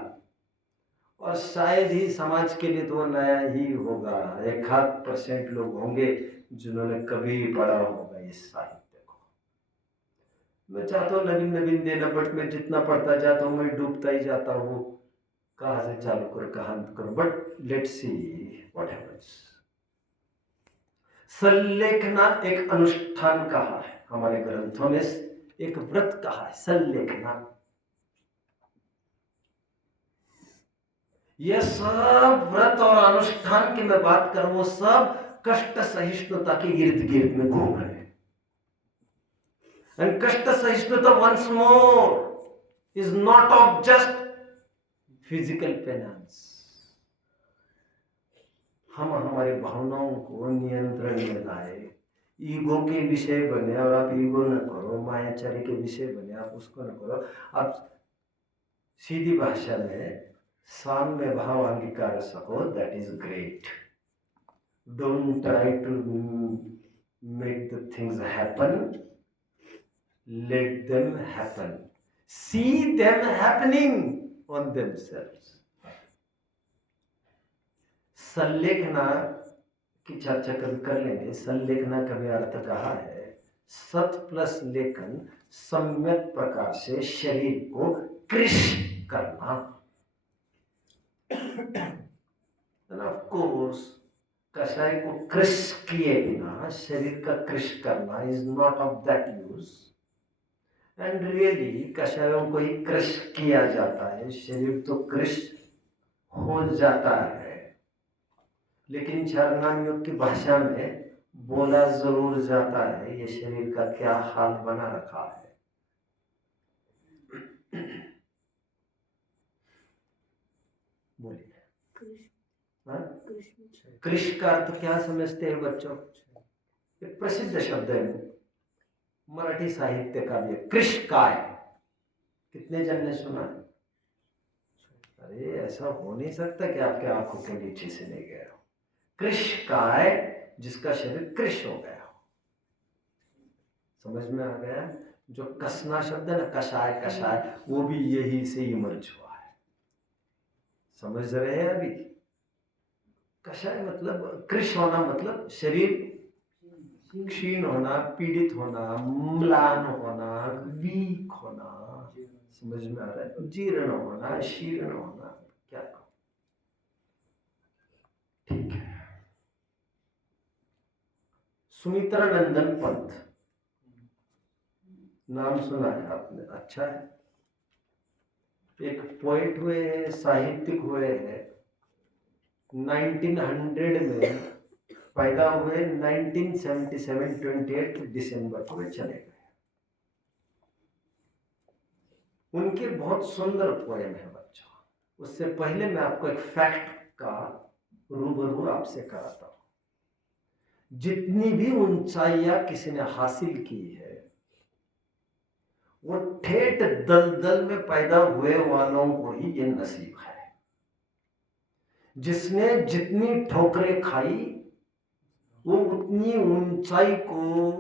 और शायद ही समाज के लिए तो वो नया ही होगा। 1% लोग होंगे जिन्होंने कभी पढ़ा होगा इस साहित्य को। मैं चाहता हूँ नवीन नवीन देना, बट मैं जितना पढ़ता जाता हूँ मैं डूबता ही जाता हूँ, कहाँ से चालू करो कहाँ अंत करो। But let's see what happens. संलेखना एक अनुष्ठान कहा है हमारे ग्रंथों में, एक व्रत कहा है संलेखना। यह सब व्रत और अनुष्ठान की मैं बात करूं, वो सब कष्ट सहिष्णुता के इर्द गिर्द में घूम रहे हैं। एंड कष्ट सहिष्णुता once more is not of just physical penance. हम हमारे भावनाओं को नियंत्रण में लाए, ईगो के विषय बने और आप ईगो न करो, मायाचारी के विषय बने आप उसको न करो। आप सीधी भाषा में साम्य भाव अंगीकार सको, that is great. Don't try to make the things happen, let them happen, see them happening on themselves। संलेखना की चर्चा कभी कर लेंगे। संलेखना का भी अर्थ कहा है सत प्लस लेखन, सम्यक प्रकार से शरीर को कृश करना। एंड ऑफ कोर्स कषाय को कृश किए बिना शरीर का कृश करना is not of that use. And really कषायों को ही कृश किया जाता है, शरीर तो कृश हो जाता है, लेकिन चरणान योग की भाषा में बोला जरूर जाता है ये शरीर का क्या हाल बना रखा है। बोलिए। कृष का अर्थ क्या समझते हैं बच्चों? एक प्रसिद्ध शब्द है मराठी साहित्य का भी, कृष काय। कितने जन ने सुना? अरे ऐसा हो नहीं सकता कि आपके आंखों के नीचे से नहीं गया हो। कृष काय, जिसका शरीर कृष हो गया हो। समझ में आ गया? जो कसना शब्द है ना, कषाय कषाय, वो भी यही से इमर्ज हुआ है। समझ रहे हैं अभी? कषाय मतलब कृष होना, मतलब शरीर क्षीण होना, पीड़ित होना, म्लान होना, वीक होना। समझ में आ रहा है? जीर्ण होना, शीर्ण होना, क्या कहूं। ठीक है। सुमित्रा नंदन पंत, नाम सुना है आपने? अच्छा है। एक पोएट हुए हैं, साहित्यिक हुए हैं। 1900 में पैदा हुए, 1977 28 दिसंबर को चले गए। उनके बहुत सुंदर पोएम है बच्चों। उससे पहले मैं आपको एक फैक्ट का रूबरू आपसे कराता हूं। जितनी भी ऊंचाइयां किसी ने हासिल की है, वो ठेठ दलदल में पैदा हुए वालों को ही ये नसीब है। जिसने जितनी ठोकरें खाई, वो उतनी ऊंचाई को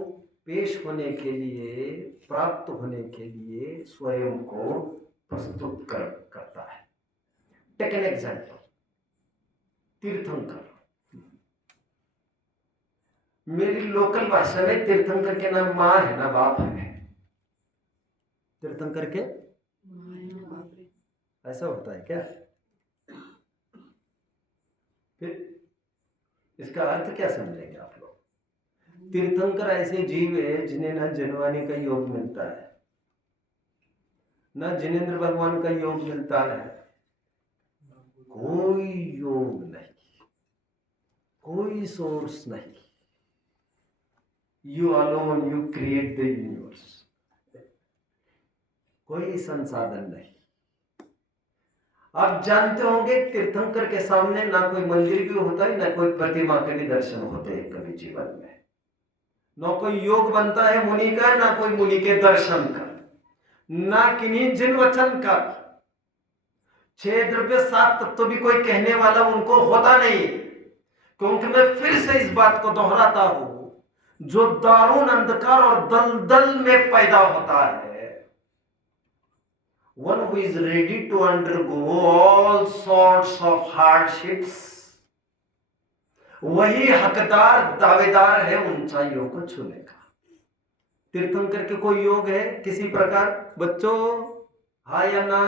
पेश होने के लिए, प्राप्त होने के लिए स्वयं को प्रस्तुत करता है। टेक एन एग्जाम्पल, तीर्थंकर। मेरी लोकल भाषा में तीर्थंकर के नाम माँ है ना बाप है? तीर्थंकर के ऐसा होता है क्या? फिर इसका अर्थ क्या समझेंगे आप लोग? तीर्थंकर ऐसे जीव है जिन्हें ना जनवाने का योग मिलता है, ना जिनेंद्र भगवान का योग मिलता है, कोई योग नहीं, कोई सोर्स नहीं। You alone you create the universe. कोई संसाधन नहीं। आप जानते होंगे तीर्थंकर के सामने ना कोई मंदिर भी होता है, ना कोई प्रतिमा के भी दर्शन होते हैं कभी जीवन में, ना कोई योग बनता है मुनि का, ना कोई मुनि के दर्शन का, ना किन्हीं जिन वचन का। 6 द्रव्य 7 तत्व भी कोई कहने वाला उनको होता नहीं। क्योंकि मैं फिर से इस बात को दोहराता हूं, जो दारुण अंधकार और दलदल में पैदा होता है, one who is ready to undergo all sorts of hardships, वही हकदार दावेदार है ऊंचाइयों को छूने का। तीर्थंकर के कोई योग है किसी प्रकार बच्चों, हाँ या ना?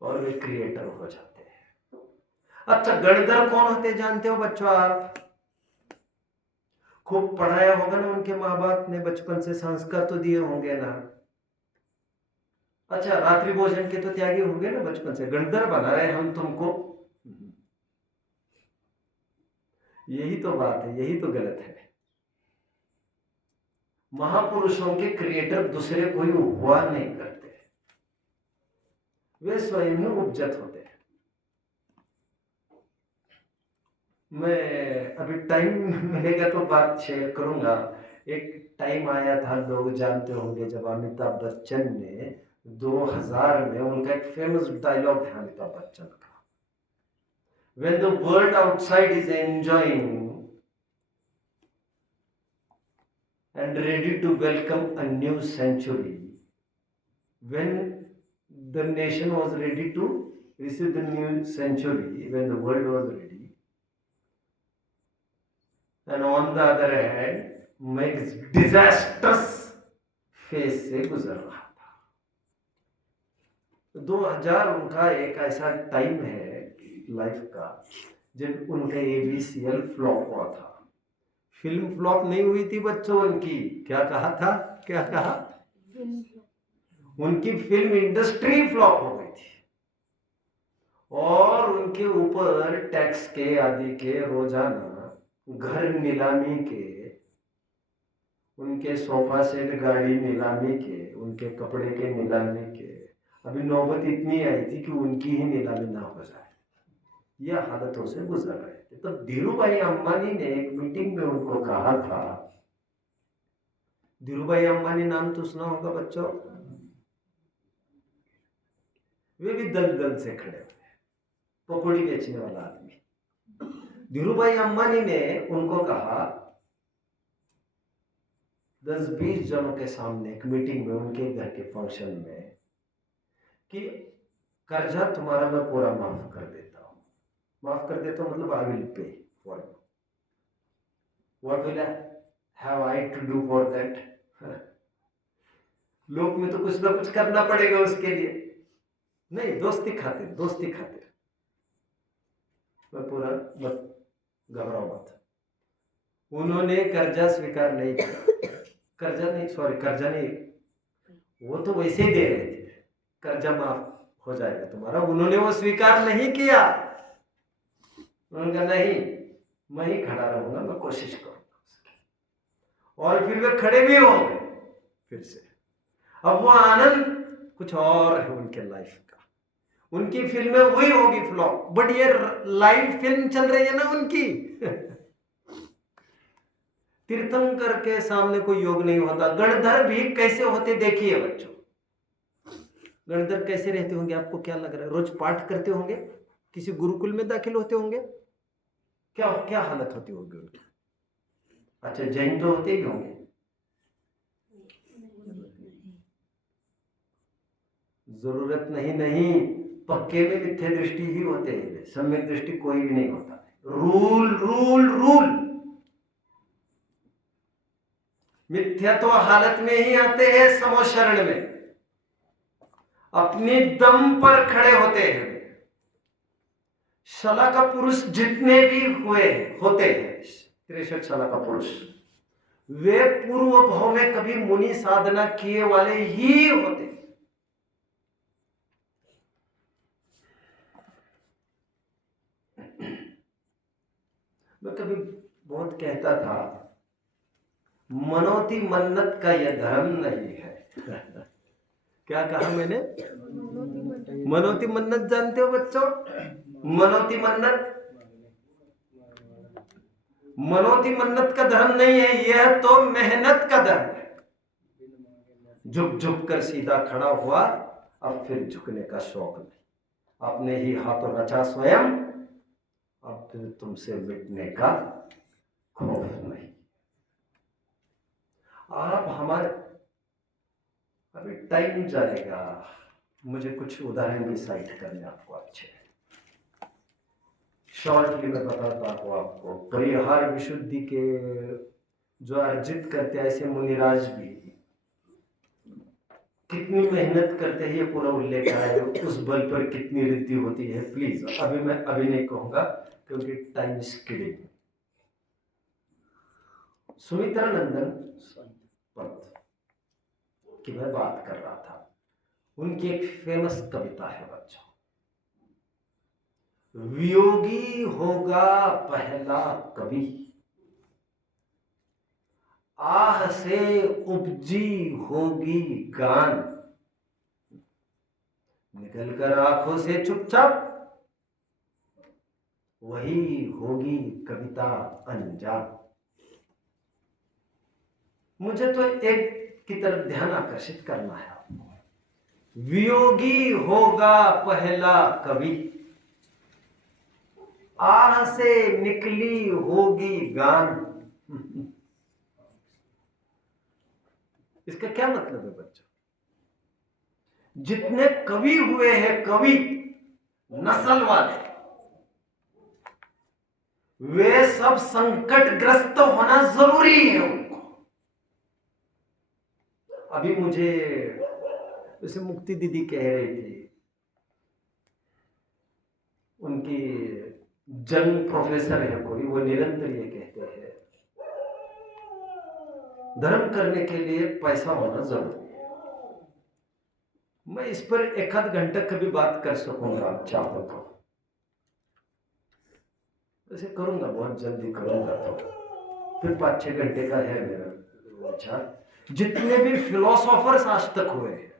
और वे क्रिएटर हो जाते हैं। अच्छा, गणधर कौन होते जानते हो बच्चों आप? खूब पढ़ाया होगा ना उनके माँ बाप ने, बचपन से संस्कार तो दिए होंगे ना। अच्छा, रात्रि भोजन के तो त्यागी होंगे ना बचपन से, गणधर बना रहे हम तुमको। यही तो बात है, यही तो गलत है। महापुरुषों के क्रिएटर दूसरे कोई हुआ नहीं करते, वे स्वयं ही उपजत होते हैं। मैं अभी टाइम मिलेगा तो बात शेयर करूंगा। एक टाइम आया था, लोग जानते होंगे, जब अमिताभ बच्चन ने 2000 में, उनका एक फेमस डायलॉग है अमिताभ बच्चन का, when the world outside is enjoying and ready to welcome a new century, when the nation was ready to receive the new century, when the world was ready, and on the other hand मैं disasters phase से गुजर रहा था। 2000 उनका एक ऐसा time है life का जब उनका ABCL फ्लॉप हुआ था। फिल्म फ्लॉप नहीं हुई थी बच्चों उनकी, क्या कहा था, क्या कहा? उनकी फिल्म इंडस्ट्री फ्लॉप हो गई थी और उनके ऊपर टैक्स के आदि के रोजाना घर नीलामी के, उनके सोफा सेट गाड़ी नीलामी के, उनके कपड़े के नीलामी के, अभी नौबत इतनी आई थी कि उनकी ही नीलामी ना हो जाए, यह हालतों से गुजर रहे थे। तो धीरूभाई अंबानी ने एक मीटिंग में उनको कहा था, धीरूभाई अंबानी नाम तो सुना होगा बच्चों, वे भी दलदल से खड़े हुए, पकौड़ी बेचने वाला आदमी। धीरूभाई अंबानी ने उनको कहा 10-20 जनों के सामने एक मीटिंग में, उनके घर के फंक्शन में, कि कर्जा तुम्हारा मैं पूरा माफ कर देता हूं। माफ कर देता हूं मतलब I will pay for you, what will have I to do for that? लोक में तो कुछ ना कुछ करना पड़ेगा उसके लिए। नहीं, दोस्ती खातिर, दोस्ती खातिर मैं पूरा, मत घबराओ मत। उन्होंने कर्जा स्वीकार नहीं किया, कर्जा नहीं, वो तो वैसे ही दे रहे थे, कर्जा माफ हो जाएगा तुम्हारा, उन्होंने वो स्वीकार नहीं किया। उन्होंने कहा नहीं, मैं ही खड़ा रहूंगा, मैं कोशिश करूंगा। और फिर वे खड़े भी हो गए फिर से। अब वो आनंद कुछ और है उनके लाइफ का। उनकी फिल्में हुई होगी फ्लॉप, बट ये लाइव फिल्म चल रही है ना उनकी। तीर्थंकर के सामने कोई योग नहीं होता। गणधर भी कैसे होते देखिए बच्चों, गणधर कैसे रहते होंगे आपको क्या लग रहा है? रोज पाठ करते होंगे, किसी गुरुकुल में दाखिल होते होंगे, क्या क्या हालत होती होगी उनकी? अच्छा, जैन तो होते ही होंगे, जरूरत नहीं, पक्के में मिथ्या दृष्टि ही होते हैं, सम्यक दृष्टि कोई भी नहीं होता। रूल रूल रूल, मिथ्यात्व हालत में ही आते हैं समोशरण में, अपने दम पर खड़े होते हैं। शला का पुरुष जितने भी हुए होते हैं, 63 शला का पुरुष, वे पूर्व भाव में कभी मुनि साधना किए वाले ही होते। मैं कभी बहुत कहता था, मनोती मन्नत का यह धर्म नहीं है। क्या कहा मैंने? मनोती मन्नत जानते हो बच्चों? मनोती मन्नत, मनोती मन्नत का धर्म नहीं है, यह तो मेहनत का धर्म है। झुक झुक कर सीधा खड़ा हुआ, अब फिर झुकने का शौक नहीं, अपने ही हाथों रचा स्वयं, अब फिर तुमसे मिटने का खौफ नहीं। आप हमारे, अभी टाइम जाएगा, मुझे कुछ उदाहरण भी साइट करने आपको अच्छे, शॉर्टली मैं बताता हूँ आपको। परिहार विशुद्धि के जो अर्जित करते हैं ऐसे मुनिराज भी कितनी मेहनत करते हैं, ये पूरा उल्लेख है, उस बल पर कितनी रिद्धि होती है। प्लीज अभी मैं अभी नहीं कहूंगा क्योंकि टाइम इज किलिंग। सुमित्रा नंदन पंत की मैं बात कर रहा था, उनकी एक फेमस कविता है बच्चों, वियोगी होगा पहला कवि, आह से उपजी होगी गान, निकलकर आंखों से चुपचाप वही होगी कविता अनजान। मुझे तो एक की तरफ ध्यान आकर्षित करना है आपको, वियोगी होगा पहला कवि, आह से निकली होगी गान। इसका क्या मतलब है बच्चों? जितने कवि हुए हैं, कवि नस्ल वाले, वे सब संकटग्रस्त होना जरूरी है उनको। अभी मुझे जैसे मुक्ति दीदी कह रही थी, उनकी जन्म प्रोफेसर है कोई, वो निरंतर ये कहते हैं धर्म करने के लिए पैसा होना जरूरी है। मैं इस पर एक आध घंटा कभी बात कर सकूंगा, आप चाहो तो वैसे करूंगा, बहुत जल्दी करूंगा, तो फिर 5-6 घंटे का है मेरा विचार। जितने भी फिलोसोफर्स आज तक हुए हैं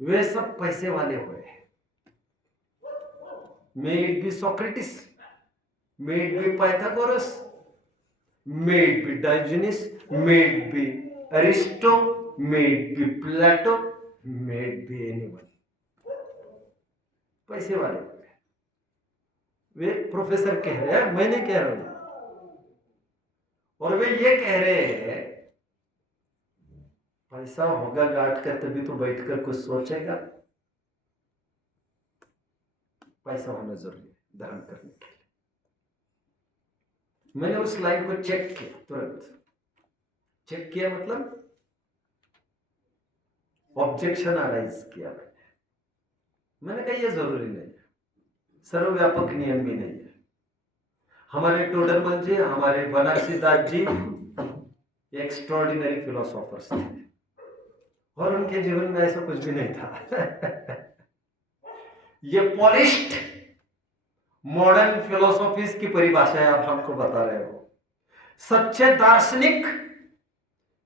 वे सब पैसे वाले हुए हैं। May it be Socrates, may it be Pythagoras, may it be Diogenes, may it be Aristotle, may it be Plato, may it be anyone, पैसे वाले हुए। वे प्रोफेसर कह रहे हैं, मैं नहीं कह रहा हूं, और वे ये कह रहे हैं पैसा होगा गांठ का तभी तो बैठकर कुछ सोचेगा। पैसा होना जरूरी है धर्म करने के लिए। मैंने उस लाइन को चेक किया, तुरंत चेक किया, मतलब ऑब्जेक्शन अराइज किया मैंने कहा यह जरूरी नहीं है, सर्वव्यापक नियम भी नहीं है। हमारे टोडरमल जी, हमारे बनारसी दास जी एक्स्ट्रॉर्डिनरी फिलोसोफर्स थे, और उनके जीवन में ऐसा कुछ भी नहीं था। ये पॉलिश्ड मॉडर्न फिलोसॉफीज की परिभाषा आप हमको बता रहे हो। सच्चे दार्शनिक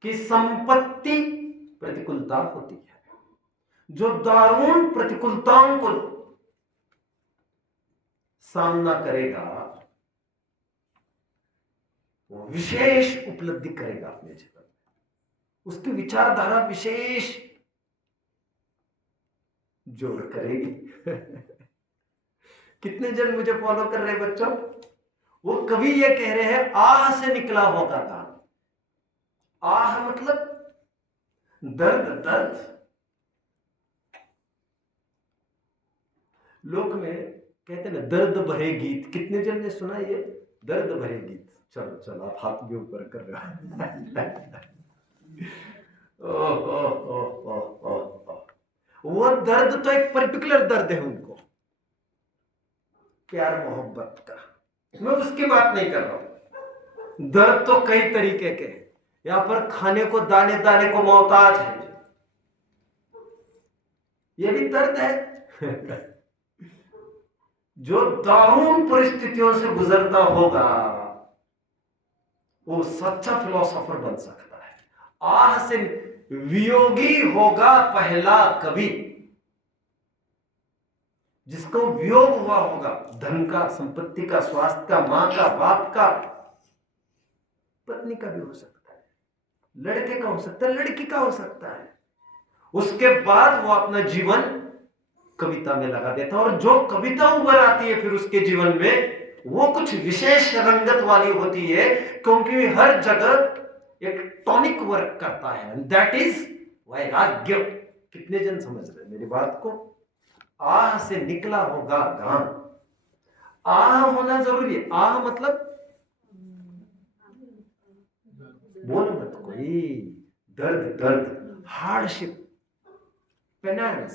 की संपत्ति प्रतिकूलता होती है। जो दारुण प्रतिकूलताओं को सामना करेगा वो विशेष उपलब्धि करेगा अपने जीवन में, उसकी विचारधारा विशेष जोड़ करेगी। कितने जन मुझे फॉलो कर रहे हैं बच्चों? वो कभी ये कह रहे हैं आह से निकला होगा गान। आह मतलब दर्द, दर्द। लोक में कहते हैं ना दर्द भरे गीत, कितने जन ने सुना ये दर्द भरे गीत? चलो चलो, आप हाथ भी ऊपर कर रहे हो। वो दर्द तो एक पर्टिकुलर दर्द है उनको, प्यार मोहब्बत का, मैं उसकी बात नहीं कर रहा हूं। दर्द तो कई तरीके के, यहां पर खाने को दाने दाने को मोहताज है, ये भी दर्द है। जो दारुण परिस्थितियों से गुजरता होगा वो सच्चा फिलोसोफर बन सकता है। आह से वियोगी होगा पहला कवि। जिसको वियोग हुआ होगा, धन का, संपत्ति का, स्वास्थ्य का, मां का, बाप का, पत्नी का भी हो सकता है, लड़के का हो सकता है, लड़की का हो सकता है। उसके बाद वो अपना जीवन कविता में लगा देता है, और जो कविता उभर आती है फिर उसके जीवन में, वो कुछ विशेष रंगत वाली होती है, क्योंकि हर जगह एक टॉनिक वर्क करता है, दैट इज वैराग्य। कितने जन समझ रहे हैं मेरी बात को? आह से निकला होगा गान। आह होना जरूरी है। आह मतलब बोल मत कोई, दर्द दर्द, हार्डशिप, पेनांस,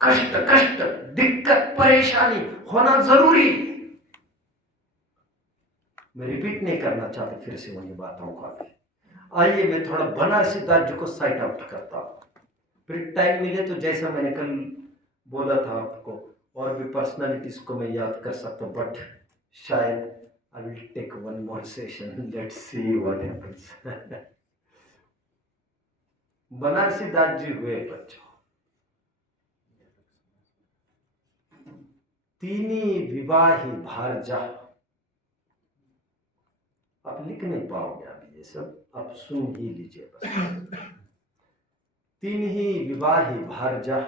कष्ट कष्ट, दिक्कत, परेशानी होना जरूरी। मैं रिपीट नहीं करना चाहता फिर से वही बातों को। आइए मैं थोड़ा बनारसी दास जी को साइड आउट करता हूं, फिर टाइम मिले तो जैसा मैंने कल बोला था आपको, और भी पर्सनालिटीज को मैं याद कर सकता हूं, बट शायद I will take one more session, let's see what happens. Banarasi Das ji हुए बच्चों, तीनी विवाही भारजा। आप लिख नहीं पाओगे अभी ये सब, आप सुन ही लीजिए बस। तीन ही विवाही भारजा,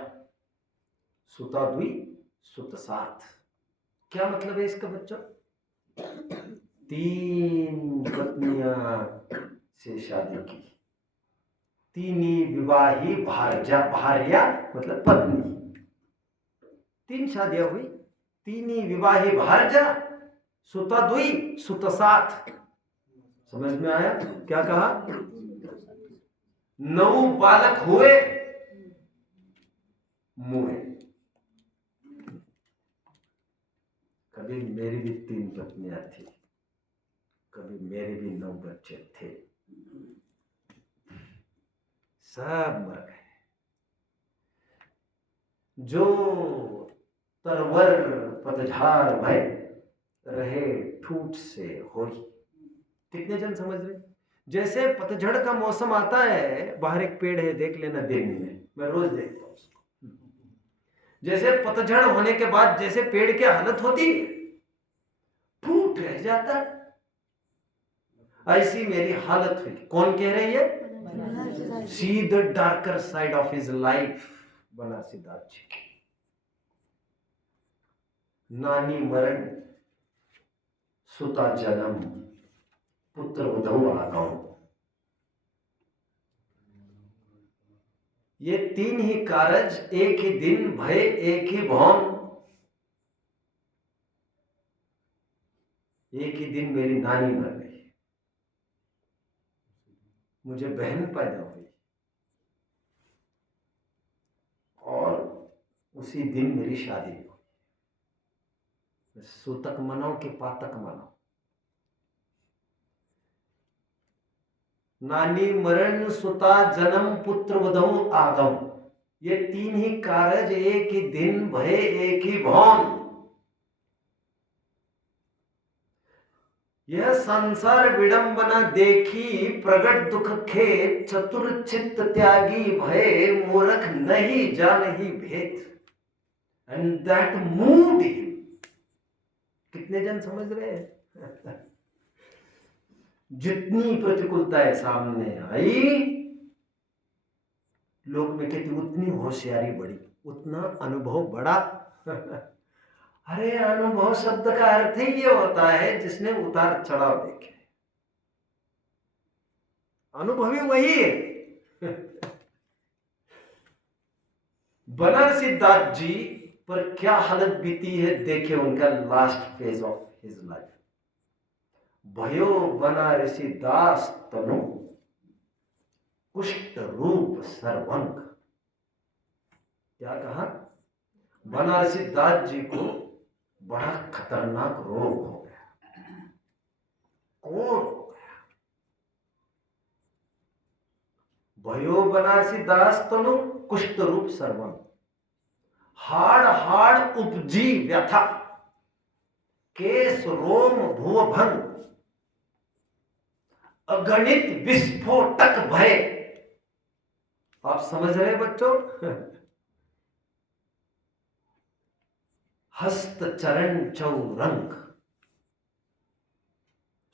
सुता दुई सुत साथ। क्या मतलब है इसका बच्चों? तीन पत्नियां से शादी की, तीनी विवाही भारजा, भार्या मतलब पत्नी, तीन शादियां हुई, तीनी विवाही भारजा, सुता दुई सुत साथ। समझ में आया क्या कहा? 9 बालक हुए मुए। कभी मेरी भी 3 पत्नियां थी, कभी मेरे भी 9 बच्चे थे, सब मर गए। जो तरवर पतझार भय, रहे ठूठ से होई। कितने जन समझ रहे? जैसे पतझड़ का मौसम आता है, बाहर एक पेड़ है, देख लेना दिन में, मैं रोज देखता हूं उसको। जैसे पतझड़ होने के बाद जैसे पेड़ की हालत होती, ठूठ रह जाता है, ऐसी मेरी हालत हुई। कौन कह रही है? See the darker side of his life, Banarasi Das ji. नानी मरण, सुता जन्म, पुत्र उधव आगम। ये 3 ही कारज एक ही दिन भय, एक ही भौन। एक ही दिन मेरी नानी मर गई, मुझे बहन पैदा हुई, और उसी दिन मेरी शादी हुई। सूतक मनाओ कि पातक मनाओ? नानी मरण, सुता जन्म, पुत्र वधऊ आगम। ये 3 ही कारज एक ही दिन भय, एक ही भौन। यह संसार विडंबना देखी, प्रगट दुख खेत, चतुर चित्त त्यागी भय, मूर्ख नहीं जानही भेद। And that mood him. कितने जन समझ रहे हैं? जितनी प्रतिकूलताएं सामने आई, लोग में कहते उतनी होशियारी बढ़ी, उतना अनुभव बढ़ा। अरे अनुभव शब्द का अर्थ ही ये होता है जिसने उतार चढ़ाव देखे। अनुभवी वही है। बनारसी दास जी पर क्या हालत बीती है, देखे उनका last phase of his life. भयो बनारसी दास तनु, कुष्ठ रूप सर्वंग। क्या कहा? बनारसी दास जी को बड़ा खतरनाक रोग हो गया, कोढ़ हो गया। भयो बनारसी दास तनु, कुष्ठ रूप सर्वंग। हाड़ हाड़ उपजी व्यथा, केस रोम भुवभंग, अगणित विस्फोटक भय। आप समझ रहे हैं बच्चों? हस्त चरण चौरंग,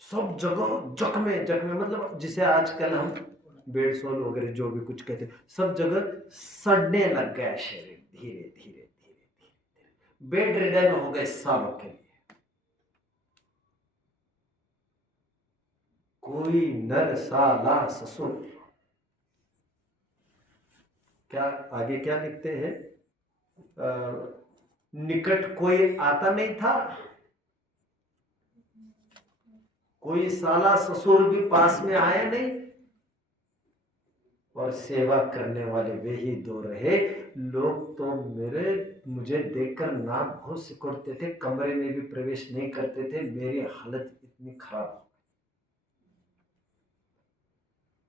सब जगह जख्मे जख्मे, मतलब जिसे आजकल हम बेडसोल वगैरह जो भी कुछ कहते हैं, सब जगह सड़ने लग गया शरीर, धीरे धीरे धीरे धीरे बेड रिडन हो गए सालों के लिए। कोई नर साला ससुर, क्या आगे क्या लिखते हैं, निकट कोई आता नहीं था, कोई साला ससुर भी पास में आया नहीं, और सेवा करने वाले वे ही दो रहे। लोग तो मुझे देखकर नाक घुस सिकुड़ते थे, कमरे में भी प्रवेश नहीं करते थे, मेरी हालत इतनी खराब हो गई।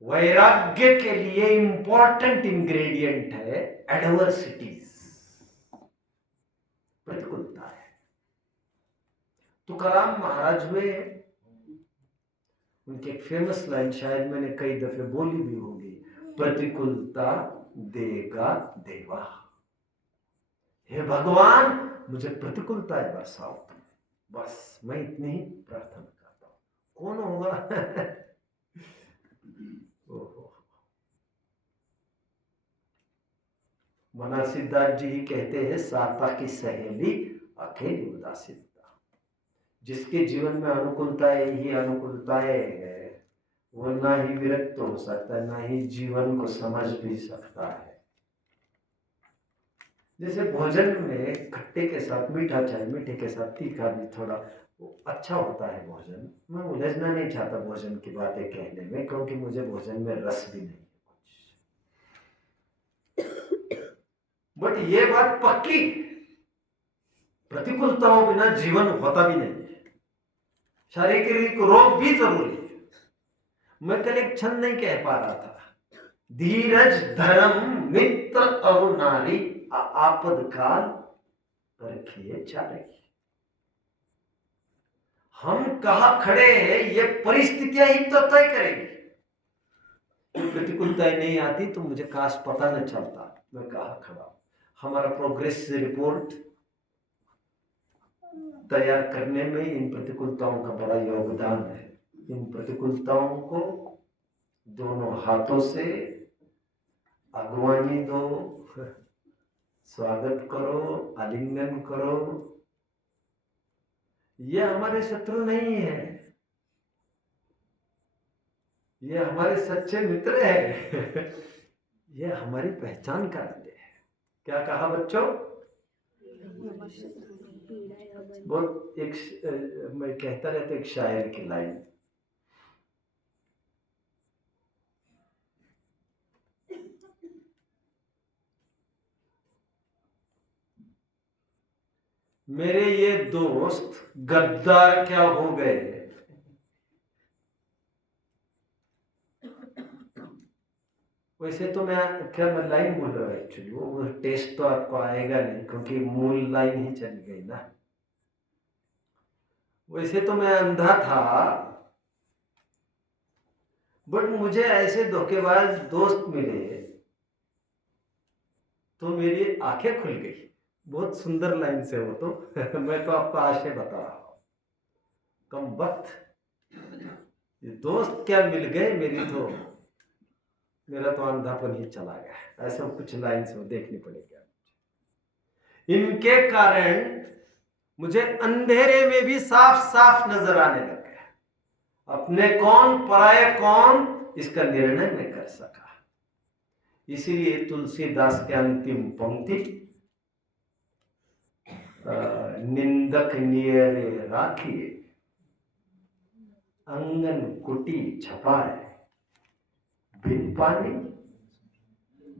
वैराग्य के लिए इंपॉर्टेंट इंग्रेडिएंट है एडवर्सिटीज, प्रतिकूलता है। तुकाराम महाराज हुए, उनकी एक फेमस लाइन शायद मैंने कई दफे बोली भी होगी, प्रतिकूलता देगा देवा। हे भगवान, मुझे प्रतिकूलताएं बरसाओ तुम, बस मैं इतनी ही प्रार्थना करता हूं। कौन होगा? ओहो, मना सिद्धार्थ जी ही कहते हैं, साता की सहेली अकेली उदासीनता। जिसके जीवन में अनुकूलताएं ही अनुकूलताएं है, वो ना ही विरक्त हो सकता है, ना ही जीवन को समझ भी सकता है। जैसे भोजन में खट्टे के साथ मीठा चाहिए, मीठे के साथ तीखा भी थोड़ा अच्छा होता है भोजन। मैं उलझना नहीं चाहता भोजन की बातें कहने में, क्योंकि मुझे भोजन में रस भी नहीं है कुछ। बट ये बात पक्की, प्रतिकूलताओं बिना जीवन होता भी नहीं है। शारीरिक रोग भी जरूरी है। मैं कल एक छंद नहीं कह पा रहा था, धीरज धर्म मित्र और नारी आपद काल परखिए चारे। हम कहां खड़े हैं ये परिस्थितियां ही तो तय करेंगी। प्रतिकूलताएं नहीं आती तो मुझे काश पता न चलता मैं कहां खड़ा। हमारा प्रोग्रेस रिपोर्ट तैयार करने में इन प्रतिकूलताओं का बड़ा योगदान है। इन प्रतिकूलताओं को दोनों हाथों से अगवानी दो, स्वागत करो, आलिंगन करो। ये हमारे शत्रु नहीं है, ये हमारे सच्चे मित्र हैं। ये हमारी पहचान कराते हैं। क्या कहा बच्चों? बहुत एक मैं कहता रहता एक शायर की लाइन, मेरे ये दोस्त गद्दार क्या हो गए। वैसे तो मैं लाइन बोल रहा हूँ एक्चुअली, वो टेस्ट तो आपको आएगा नहीं क्योंकि मूल लाइन ही चली गई ना। वैसे तो मैं अंधा था, बट मुझे ऐसे धोखेबाज दोस्त मिले तो मेरी आंखें खुल गई। बहुत सुंदर लाइन से वो तो। मैं तो आपको आशय बता रहा हूं, कम वक्त ये दोस्त क्या मिल गए, मेरा तो अंधापन ही चला गया। ऐसा कुछ लाइन से वो देखनी पड़ेगी। इनके कारण मुझे अंधेरे में भी साफ साफ नजर आने लग गया। अपने कौन पराये कौन इसका निर्णय मैं कर सका। इसीलिए तुलसीदास के अंतिम पंक्ति, निंदक नियरे राखिए अंगन कुटी छपाए, बिन पानी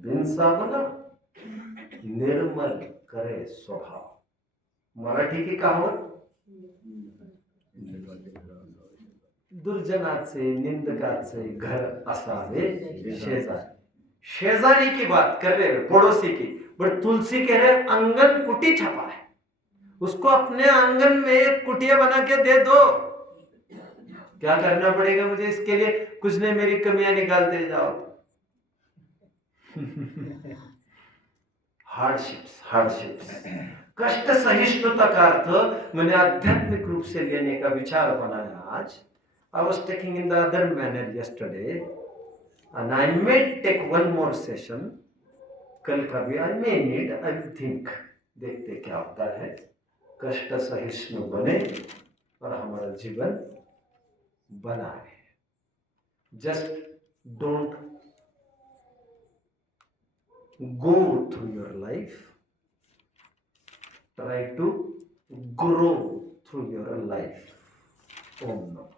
बिन साबुन निर्मल करे स्वभाव। मराठी की कहावत, दुर्जनाचे निंदकाचे घर असावे शेजारी। शेजारी की बात कर रहे हैं, पड़ोसी की, बट तुलसी कह रहे अंगन कुटी छपा है। उसको अपने आंगन में एक कुटिया बना के दे दो। क्या करना पड़ेगा मुझे इसके लिए? कुछ नहीं, मेरी कमियां निकालते जाओ। हार्डशिप्स कष्ट सहिष्णुता का अर्थ मैंने आध्यात्मिक रूप से लेने का विचार बनाया आज. I was taking in the other manner yesterday and I may take one more session. कल का भी I may need, I will think. देखते क्या होता है. कष्ट सहिष्णु बने और हमारा जीवन बनाए. Just don't go through your life. Try to grow through your life. Om Namah.